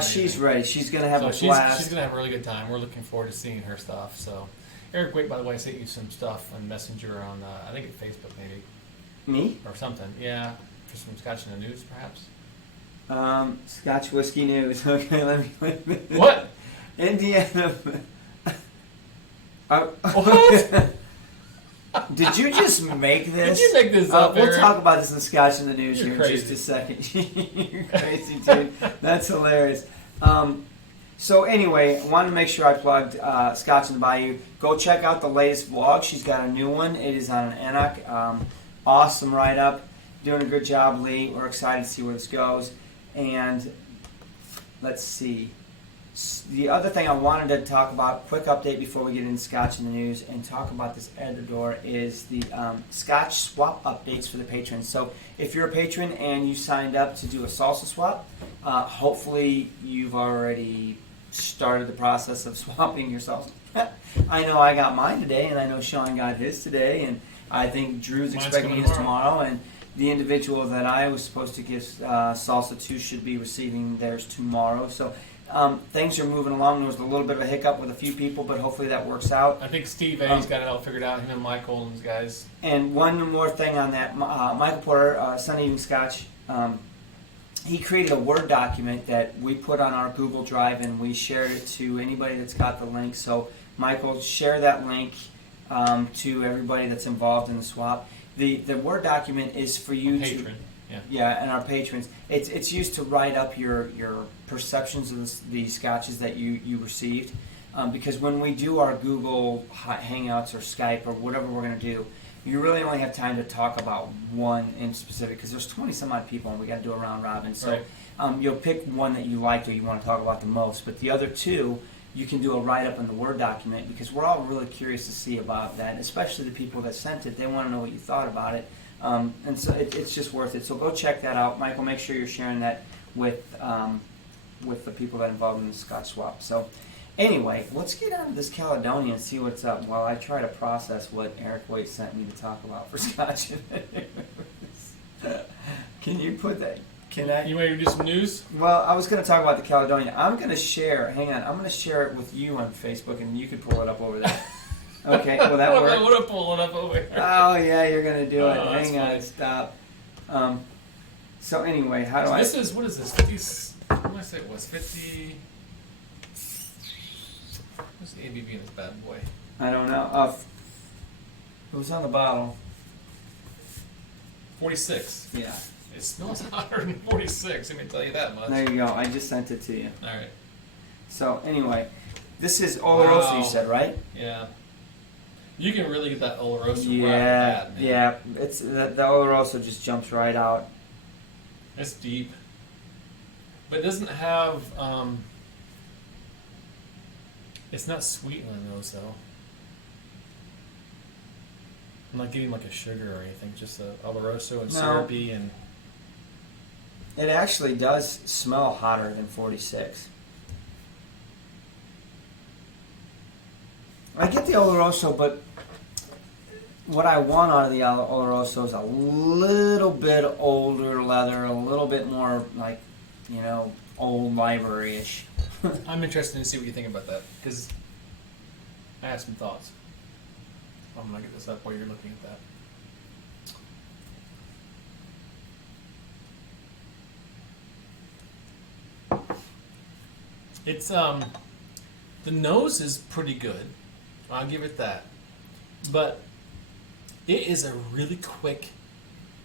She's ready. She's going to have a blast. She's going to have a really good time. We're looking forward to seeing her stuff. So, Eric, wait, by the way, I sent you some stuff on Messenger on, I think it's Facebook maybe. Me? Or something. Yeah. For some Scotch in the News, perhaps. Scotch Whiskey News. Okay, let me. What? Indiana. What? Did you just make this? Did you make this up, We'll Eric? talk about this in Scotch in the News You're here crazy. in just a second. You're crazy, dude. That's hilarious. So anyway, I wanted to make sure I plugged Scotch in the Bayou. Go check out the latest vlog. She's got a new one. It is on an Enoch. Awesome write-up. Doing a good job, Lee. We're excited to see where this goes. And let's see. The other thing I wanted to talk about, quick update before we get into Scotch in the News and talk about this at the door, is the Scotch swap updates for the patrons. So if you're a patron and you signed up to do a salsa swap, hopefully you've already started the process of swapping your salsa. I know I got mine today, and I know Sean got his today, and I think Drew's expecting his tomorrow, and the individual that I was supposed to give salsa to should be receiving theirs tomorrow. So things are moving along. There was a little bit of a hiccup with a few people, but hopefully that works out. I think Steve A's got it all figured out, him and Michael and those guys. And one more thing on that, Michael Porter, Sunday Evening Scotch, he created a Word document that we put on our Google Drive, and we shared it to anybody that's got the link. So Michael, share that link to everybody that's involved in the swap. The Word document is for you Patron. Yeah, and our patrons. It's used to write up your perceptions of the scotches that you received, because when we do our Google Hangouts or Skype or whatever we're going to do, you really only have time to talk about one in specific, because there's 20 some odd people and we got to do a round robin. So right. You'll pick one that you liked or you want to talk about the most, but the other two you can do a write-up in the Word document, because we're all really curious to see about that, especially the people that sent it. They want to know what you thought about it. And so it's just worth it. So go check that out. Michael, make sure you're sharing that with the people that are involved in the Scotch swap. So anyway, let's get on to this Caledonia and see what's up while I try to process what Eric Waite sent me to talk about for Scotch. Can you put that? Can I? You want to do some news? Well, I was going to talk about the Caledonia. I'm going to share. Hang on. I'm going to share it with you on Facebook, and you can pull it up over there. Okay. Will that work? I'm going to pull it up over here. Oh yeah, you're going to do it. Oh, Hang on. funny. Stop. So anyway, how do So I? this is, what is this? 50. What did I say it was? 50. What's the ABV in this bad boy? I don't know. It was on the bottle. 46. Yeah. It smells hotter than 46. Let me tell you that much. There you go. I just sent it to you. All right. So anyway, this is Oloroso. Wow. You said, right? Yeah. You can really get that Oloroso Yeah. right at that, man. Yeah. It's the Oloroso just jumps right out. It's deep. But it doesn't have, it's not sweet on the nose, though. I'm not getting like a sugar or anything, just a Oloroso and No. syrupy and... It actually does smell hotter than 46. I get the Oloroso, but what I want out of the Oloroso is a little bit older leather, a little bit more like, old library-ish. I'm interested to see what you think about that, because I have some thoughts. I'm going to get this up while you're looking at that. It's, the nose is pretty good. I'll give it that. But it is a really quick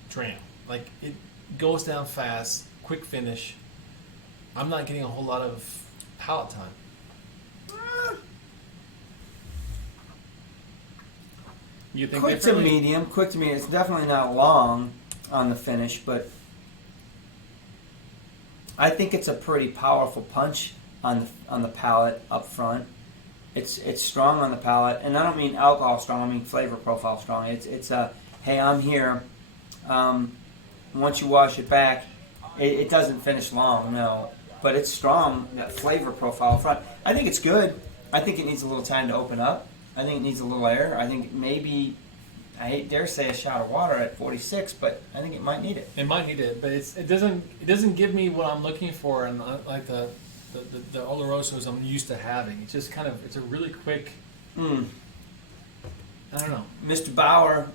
dram. Like, it goes down fast, quick finish. I'm not getting a whole lot of palate time. You think Quick to differently? medium. Quick to medium. It's definitely not long on the finish, but I think it's a pretty powerful punch on the palate up front. It's strong on the palate, and I don't mean alcohol strong. I mean flavor profile strong. It's a hey, I'm here. Once you wash it back, it doesn't finish long, no, but it's strong. That flavor profile up front. I think it's good. I think it needs a little time to open up. I think it needs a little air. I think maybe, I dare say a shot of water at 46, but I think it might need it. It might need it, but it doesn't give me what I'm looking for, and like the Olorosos I'm used to having. It's just it's a really quick. I don't know. Mr. Brower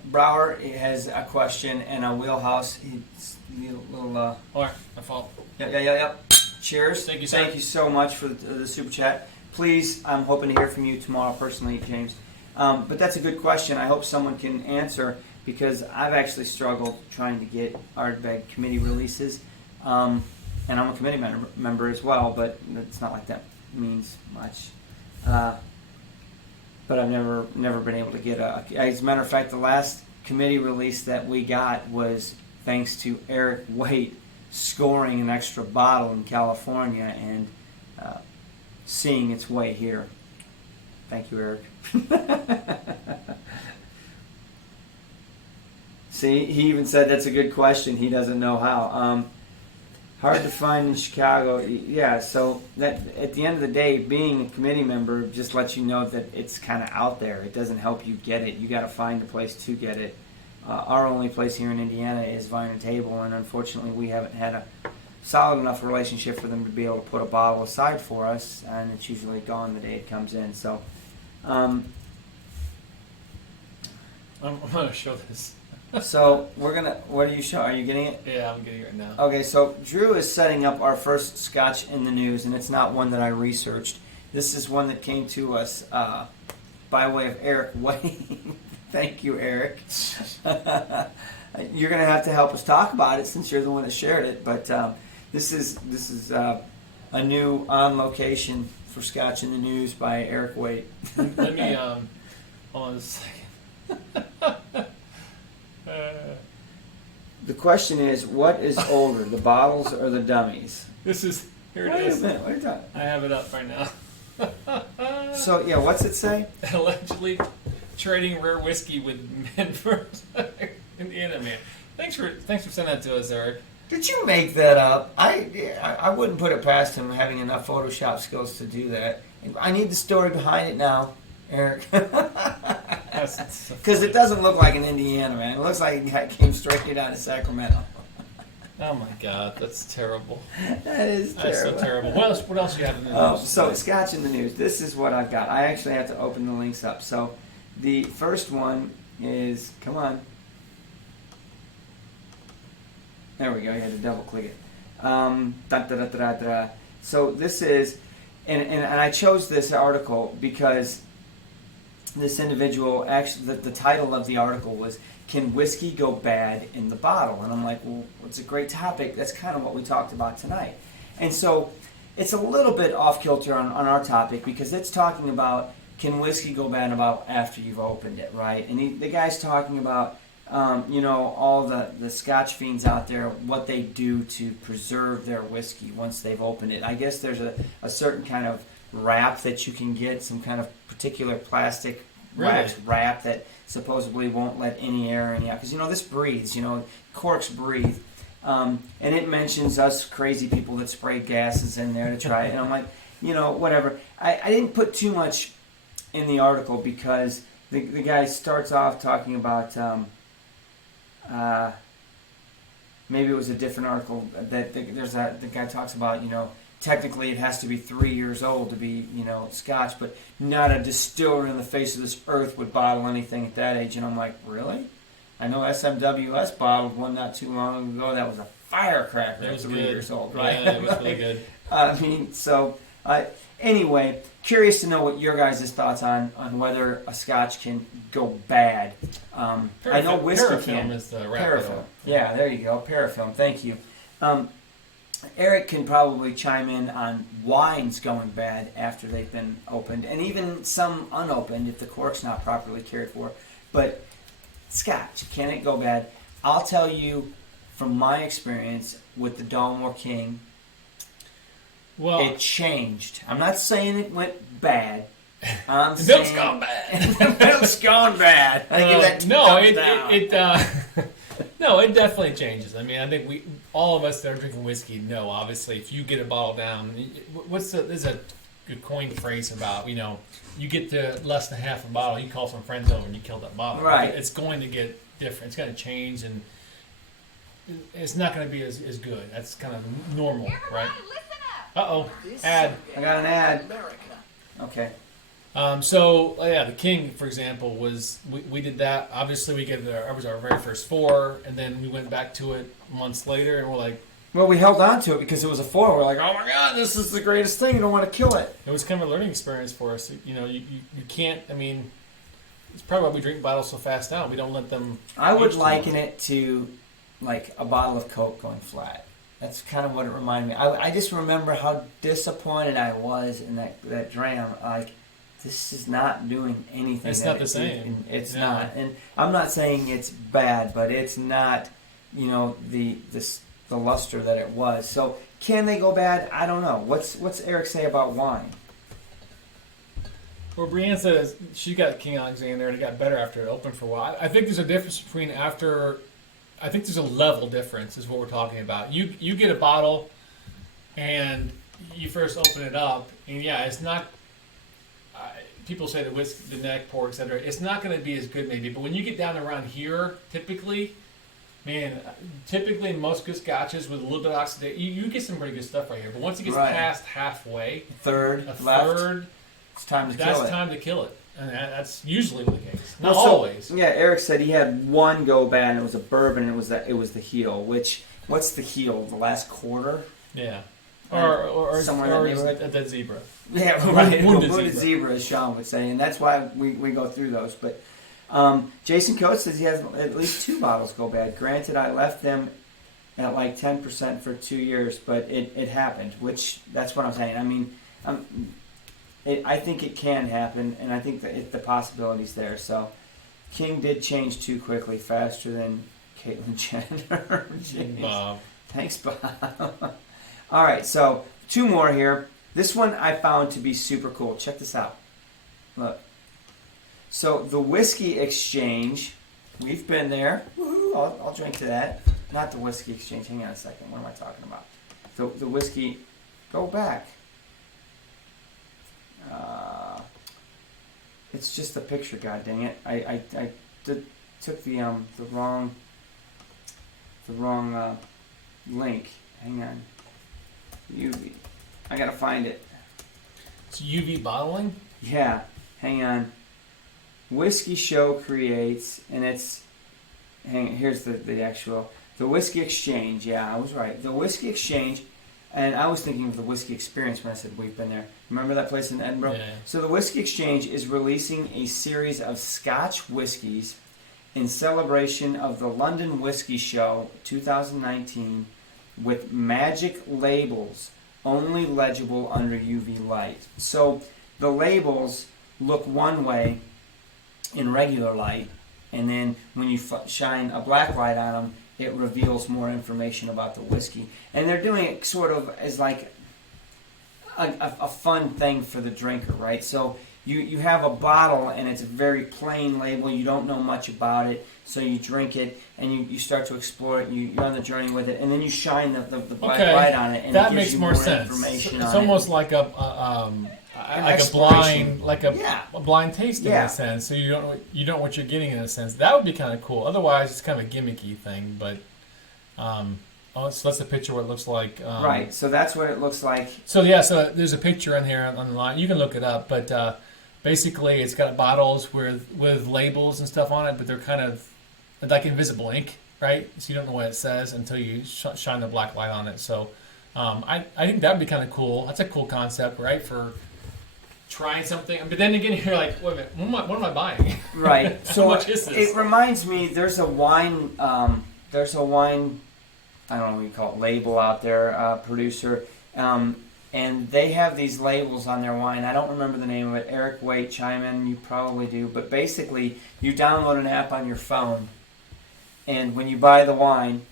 has a question and a wheelhouse. He's a little. All right, my fault. Yeah. Cheers. Thank you, sir. Thank you so much for the super chat. Please, I'm hoping to hear from you tomorrow personally, James. But that's a good question. I hope someone can answer, because I've actually struggled trying to get Ardbeg committee releases. And I'm a committee member as well, but it's not like that means much. But I've never been able to get as a matter of fact, the last committee release that we got was thanks to Eric Waite scoring an extra bottle in California and seeing its way here. Thank you, Eric. See, he even said that's a good question. He doesn't know how. Hard to find in Chicago. Yeah, so that at the end of the day, being a committee member just lets you know that it's kind of out there. It doesn't help you get it. You got to find a place to get it. Our only place here in Indiana is Vine and Table, and unfortunately we haven't had a solid enough relationship for them to be able to put a bottle aside for us, and it's usually gone the day it comes in. So I'm going to show this. so we're gonna. What are you showing? Are you getting it? Yeah, I'm getting it right now. Okay, so Drew is setting up our first Scotch in the news, and it's not one that I researched. This is one that came to us by way of Eric Wayne. Thank you, Eric. You're going to have to help us talk about it since you're the one that shared it. But this is a new on location for Scotch in the News by Eric Waite. Let me hold on a second. The question is, what is older, the bottles or the dummies? This is here. It Wait is. a minute. What are you talking? I have it up right now. So yeah, what's it say? Allegedly trading rare whiskey with Medford, Indiana man. Thanks for sending that to us, Eric. Did you make that up? I wouldn't put it past him having enough Photoshop skills to do that. I need the story behind it now, Eric. Because it doesn't look like an Indiana man. It looks like it came straight out of Sacramento. Oh my God, that's terrible. That is terrible. That's so terrible. What else do you have in the news? So Scotch in the news. This is what I've got. I actually have to open the links up. So the first one is, come on. There we go. You had to double click it. So this is, and I chose this article because this individual, actually, the title of the article was, "Can Whiskey Go Bad in the Bottle?" And I'm like, well, it's a great topic. That's kind of what we talked about tonight. And so it's a little bit off kilter on our topic because it's talking about, can whiskey go bad in a bottle after you've opened it, right? And the guy's talking about, all the Scotch fiends out there, what they do to preserve their whiskey once they've opened it. I guess there's a certain kind of wrap that you can get, some kind of particular plastic wrap that supposedly won't let any air in out. Because, this breathes, corks breathe. And it mentions us crazy people that spray gases in there to try it. And I'm like, whatever. I didn't put too much in the article because the guy starts off talking about... maybe it was a different article that the guy talks about, technically it has to be 3 years old to be, Scotch, but not a distiller in the face of this earth would bottle anything at that age. And I'm like, really? I know SMWS bottled one not too long ago that was a firecracker at 3 years old, right? Yeah, it was really good. Anyway, curious to know what your guys' thoughts on whether a Scotch can go bad. I know whiskey can. Is the wrap. Parafilm. Yeah, there you go. Parafilm. Thank you. Eric can probably chime in on wines going bad after they've been opened, and even some unopened if the cork's not properly cared for. But Scotch, can it go bad? I'll tell you from my experience with the Dalmore King, it changed. I'm not saying it went bad. I'm the milk's gone bad. The milk's gone bad. No, it definitely changes. I mean, I think all of us that are drinking whiskey know, obviously, if you get a bottle down, there's a good coined phrase about, you get to less than half a bottle, you call some friends over and you kill that bottle. Right. It's going to get different. It's going to change, and it's not going to be as good. That's kind of normal, right? Uh-oh, ad. I got an ad. Okay. The King, for example, we did that. Obviously, that was our very first 4, and then we went back to it months later, and we're like... Well, we held on to it because it was a 4. We're like, oh my God, this is the greatest thing. You don't want to kill it. It was kind of a learning experience for us. You can't, it's probably why we drink bottles so fast now. We don't let them... I would liken it to, like, a bottle of Coke going flat. That's kind of what it reminded me. I just remember how disappointed I was in that dram. Like, this is not doing anything. It's not the same. It's not. And I'm not saying it's bad, but it's not, the luster that it was. So can they go bad? I don't know. What's Eric say about wine? Well, Brienne says she got King Alexander and it got better after it opened for a while. I think there's a difference between after... I think there's a level difference is what we're talking about. You get a bottle and you first open it up, and it's not... people say the whiskey, the neck pour, etc. It's not going to be as good maybe, but when you get down around here, typically most good scotches with a little bit of oxidation, you get some pretty good stuff right here. But once it gets past halfway, a third, it's time to kill it. That's time to kill it. And that's usually the case. Not always. Yeah, Eric said he had one go bad, and it was a bourbon, and it was the heel. What's the heel? The last quarter? Yeah. Or somewhere in that zebra. Yeah, right. Wounded zebra, as Sean would say, and that's why we go through those. But Jason Coates says he has at least 2 bottles go bad. Granted, I left them at like 10% for 2 years, but it happened, which that's what I'm saying. I think it can happen, and I think that the possibility's there. So, King did change too quickly, faster than Caitlyn Jenner. Bob. Thanks, Bob. All right, so 2 more here. This one I found to be super cool. Check this out. Look. So, the Whisky Exchange, we've been there. Woohoo, I'll drink to that. Not the Whisky Exchange. Hang on a second. What am I talking about? The whiskey. Go back. It's just the picture, god dang it. I took the wrong link. Hang on. UV. I gotta find it. It's UV bottling? Yeah. Hang on. Whiskey Show creates, and it's. Here's the actual. The Whiskey Exchange. Yeah, I was right. The Whiskey Exchange. And I was thinking of the Whiskey Experience when I said we've been there. Remember that place in Edinburgh? Yeah. So the Whiskey Exchange is releasing a series of Scotch whiskies in celebration of the London Whisky Show 2019 with magic labels only legible under UV light. So the labels look one way in regular light, and then when you shine a black light on them, it reveals more information about the whiskey. And they're doing it sort of as like a fun thing for the drinker, right? So you have a bottle and it's a very plain label. You don't know much about it. So you drink it and you start to explore it. You're on the journey with it. And then you shine the black light on it. And that it gives makes you more sense. Information it's on almost it. like a blind tasting in a sense. So you don't know what you're getting in a sense. That would be kind of cool. Otherwise, it's kind of a gimmicky thing. But so that's a picture of what it looks like. Right. So that's what it looks like. So yeah. So there's a picture in here on the line. You can look it up. But basically, it's got bottles with labels and stuff on it. But they're kind of like invisible ink, right? So you don't know what it says until you shine the black light on it. So I think that would be kind of cool. That's a cool concept, right? For trying something, but then again, you're like, wait a minute, what am I buying? Right. So how much is this? It reminds me. There's a wine. I don't know what you call it, label out there, producer, and they have these labels on their wine. I don't remember the name of it. Eric, wait, chime in. You probably do. But basically, you download an app on your phone, and when you buy the wine,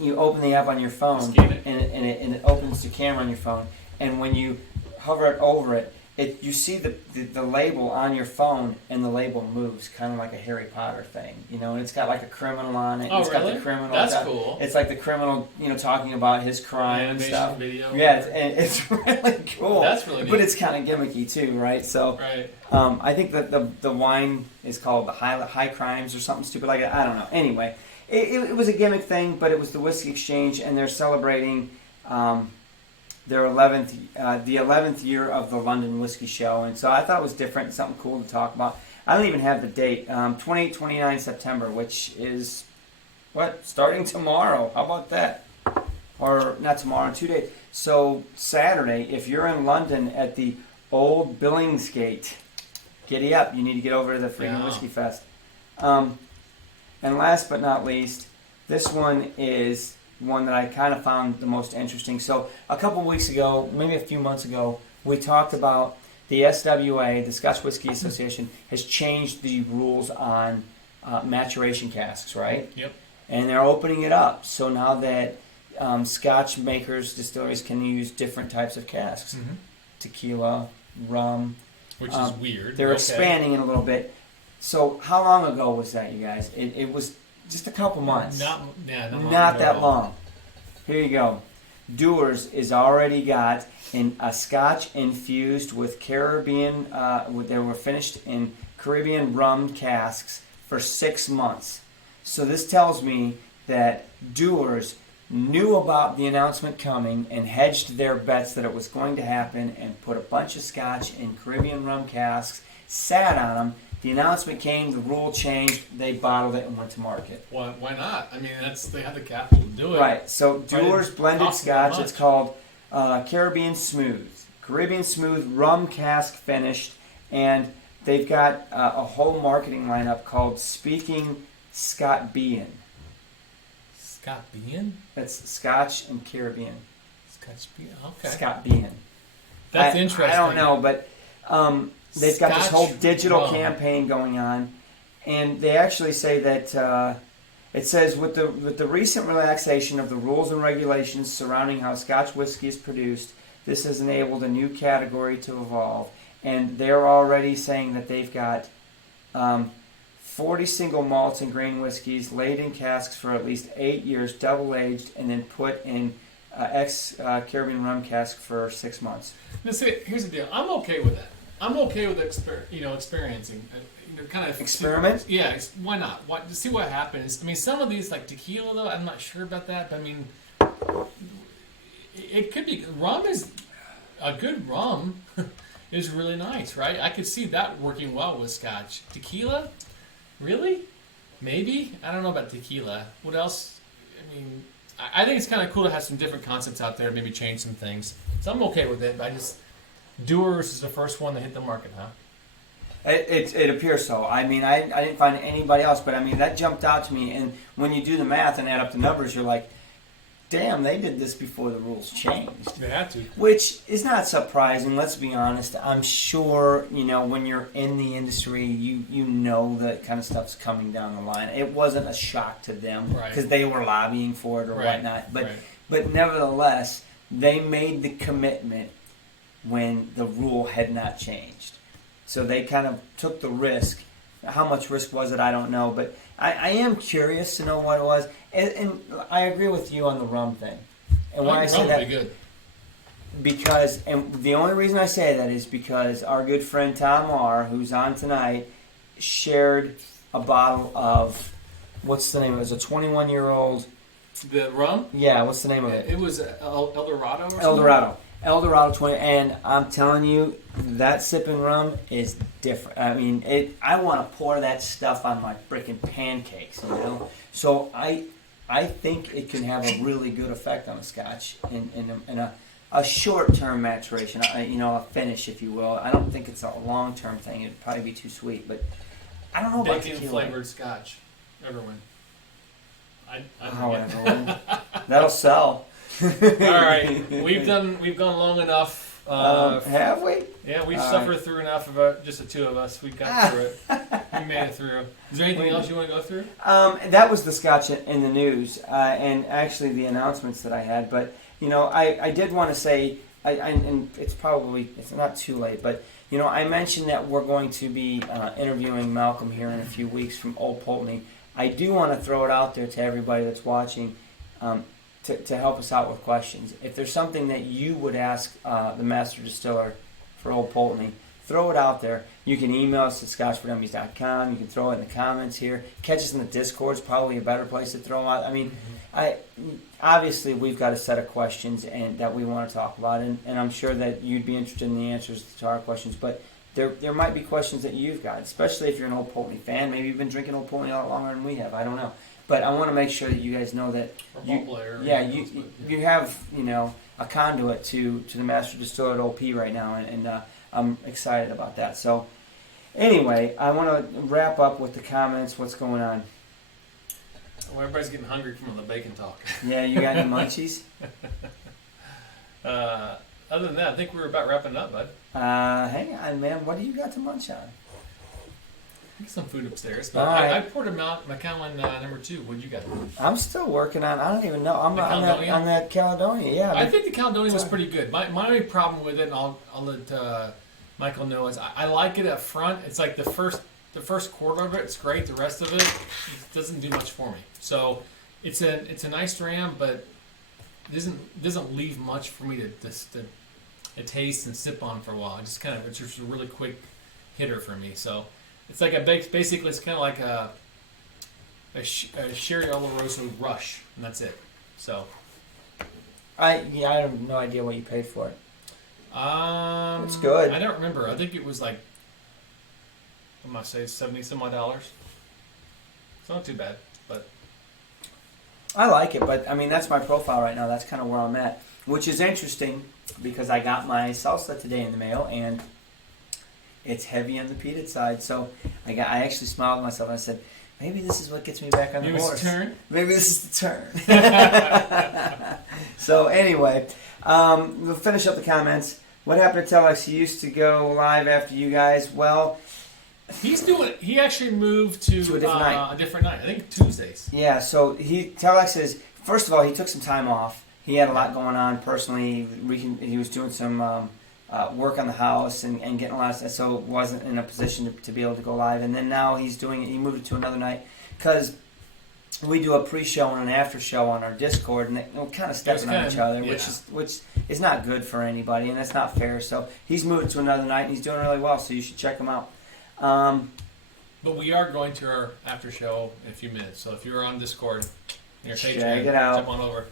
you open the app on your phone, and it opens the camera on your phone, and when you hover it over it, you see the label on your phone, and the label moves, kind of like a Harry Potter thing, and it's got like a criminal on it. Oh, it's really? Got the criminal. That's cool. It's like the criminal, talking about his crime and stuff. Video. Yeah, it's really cool. That's really neat. But it's kind of gimmicky too, right? So, right. I think that the wine is called the High Crimes or something stupid like that. I don't know. Anyway, it was a gimmick thing, but it was the Whiskey Exchange, and they're celebrating. Their 11th year of the London Whisky Show, and so I thought it was different, something cool to talk about. I don't even have the date, 28-29 September, which is starting tomorrow. How about that? Or not tomorrow, in 2 days. So Saturday, if you're in London at the Old Billingsgate, giddy up! You need to get over to the freaking Whiskey Fest. And last but not least, this one is one that I kind of found the most interesting. So a couple of weeks ago, maybe a few months ago, we talked about the SWA, the Scotch Whisky Association, has changed the rules on maturation casks, right? Yep. And they're opening it up. So now that Scotch makers, distilleries can use different types of casks. Mm-hmm. Tequila, rum. Which is weird. They're expanding it a little bit. So how long ago was that, you guys? It was just a couple months. Not that long. Here you go. Dewars is already got a Scotch infused with Caribbean. They were finished in Caribbean rum casks for 6 months. So this tells me that Dewars knew about the announcement coming and hedged their bets that it was going to happen and put a bunch of Scotch in Caribbean rum casks, sat on them. The announcement came, the rule changed, they bottled it and went to market. Why not? I mean, they have the capital to do it. Right, so Dewars blended Scotch, it's called Caribbean Smooth. Caribbean Smooth rum cask finished, and they've got a whole marketing lineup called Speaking Scott Bean. Scott Bean? That's Scotch and Caribbean. Scotch Bean, okay. Scott Bean. That's interesting. I don't know, but they've got this whole digital rum campaign going on, and they actually say that it says with the recent relaxation of the rules and regulations surrounding how Scotch whiskey is produced, this has enabled a new category to evolve, and they're already saying that they've got 40 single malts and grain whiskeys laid in casks for at least 8 years, double aged, and then put in Caribbean rum cask for 6 months. Now, see, here's the deal. I'm okay with that. I'm okay with experiencing, kind of experiment. Yeah, why not? See what happens. I mean, some of these like tequila though, I'm not sure about that. But I mean, it could be. Rum is a good rum is really nice, right? I could see that working well with Scotch. Tequila, really? Maybe. I don't know about tequila. What else? I mean, I think it's kind of cool to have some different concepts out there. Maybe change some things. So I'm okay with it. But Dewars is the first one to hit the market, huh? It appears so. I mean, I didn't find anybody else, but I mean, that jumped out to me. And when you do the math and add up the numbers, you're like, damn, they did this before the rules changed. They had to. Which is not surprising, let's be honest. I'm sure, when you're in the industry, you know that kind of stuff's coming down the line. It wasn't a shock to them because they were lobbying for it or whatnot. But nevertheless, they made the commitment when the rule had not changed. So they kind of took the risk. How much risk was it? I don't know. But I am curious to know what it was. And I agree with you on the rum thing. And when I say that, good. Because, and the only reason I say that is because our good friend Tom R., who's on tonight, shared a bottle of, what's the name? It was a 21-year-old. The rum? Yeah, what's the name of it? It was Eldorado or something? Eldorado 20, and I'm telling you, that sipping rum is different. I mean, I want to pour that stuff on my freaking pancakes, So I think it can have a really good effect on a Scotch in a short-term maturation, a finish, if you will. I don't think it's a long-term thing. It'd probably be too sweet, but I don't know about tequila. Flavored Scotch, everyone. However, that'll sell. All right, we've gone long enough. Have we? Yeah, we've suffered through enough of just the two of us. We got through it. We made it through. Is there anything else you want to go through? That was the Scotch in the news, and actually the announcements that I had. But I did want to say, and it's not too late, but I mentioned that we're going to be interviewing Malcolm here in a few weeks from Old Pulteney. I do want to throw it out there to everybody that's watching. To help us out with questions. If there's something that you would ask the master distiller for Old Pulteney, throw it out there. You can email us at scotchfordummies.com. You can throw it in the comments here. Catch us in the Discord is probably a better place to throw them out. I mean, obviously we've got a set of questions and that we want to talk about, and I'm sure that you'd be interested in the answers to our questions, but there might be questions that you've got, especially if you're an Old Pulteney fan. Maybe you've been drinking Old Pulteney a lot longer than we have. I don't know. But I want to make sure that you guys know that you have a conduit to the master distiller at OP right now, and I'm excited about that. So anyway, I want to wrap up with the comments. What's going on? Well, everybody's getting hungry from the bacon talk. Yeah, you got any munchies? Other than that, I think we're about wrapping up, bud. Hang on, man. What do you got to munch on? Some food upstairs, but right. I poured a Macallan number 2. What you got? I'm still working on. I don't even know. I'm on that Caledonia. Yeah, I think the Caledonia was pretty good. My only problem with it, and I'll let Michael know, is I like it up front. It's like the first quarter of it, it's great. The rest of it doesn't do much for me. So it's a nice dram, but it doesn't leave much for me to taste and sip on for a while. It's just a really quick hitter for me. So. It's like basically it's kind of like a Sherry Oloroso rush, and that's it. So, I have no idea what you paid for it. It's good. I don't remember. I think it was like, I must say, $70 some odd. It's not too bad, but I like it. But I mean, that's my profile right now. That's kind of where I'm at, which is interesting because I got my salsa today in the mail and. It's heavy on the peated side, so I actually smiled at myself and I said, maybe this is what gets me back on the horse. Turn? Maybe this is the turn. So anyway, we'll finish up the comments. What happened to Telex? He used to go live after you guys. Well, he actually moved to a different night. I think Tuesdays. Yeah. So Telex is, first of all, he took some time off. He had a lot going on personally. He was doing some. Work on the house and getting a lot of stuff, so wasn't in a position to be able to go live. And then now he moved it to another night because we do a pre-show and an after-show on our Discord, and they're kind of stepping on each other, which is not good for anybody, and that's not fair. So he's moved it to another night, and he's doing really well, so you should check him out. But we are going to our after-show in a few minutes, so if you're on Discord, check it out. jump on over.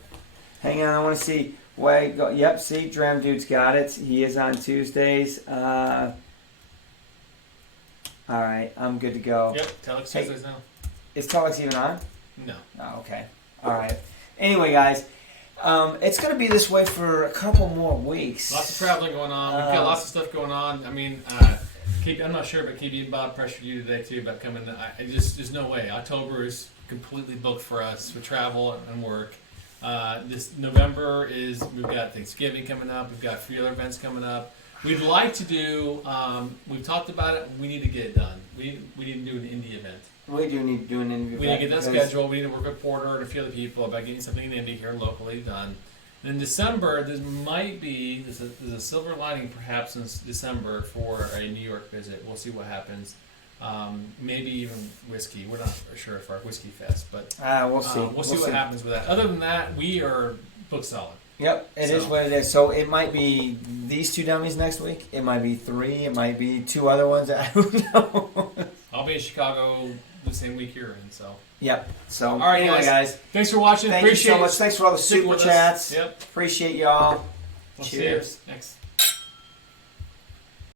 Hang on, I want to see. Yep, see, Dram Dude's got it. He is on Tuesdays. All right, I'm good to go. Yep, Telex Tuesdays now. Is Telex even on? No. Oh, okay. All right. Anyway, guys, it's going to be this way for a couple more weeks. Lots of traveling going on. We've got lots of stuff going on. I mean, I'm not sure, but KB and Bob pressured you today too about coming. There's no way. October is completely booked for us for travel and work. This November we've got Thanksgiving coming up. We've got 3 other events coming up. We'd like to do. We've talked about it. We need to get it done. We need to do an indie event. We do need to do an indie event. We need to get that scheduled. We need to work with Porter and a few other people about getting something in Indy here locally done. And in December, there's a silver lining perhaps in December for a New York visit. We'll see what happens. Maybe even whiskey. We're not sure if our whiskey fest, but we'll see. We'll see what happens with that. Other than that, we are book solid. Yep, it is what it is. So it might be these 2 dummies next week. It might be 3. It might be 2 other ones. Who knows? I'll be in Chicago the same week you're in. So. Yep. So all right, anyway, guys. Thanks for watching. Thank you so much. Thanks for all the super chats. Yep. Appreciate y'all. We'll Cheers. See you. Thanks.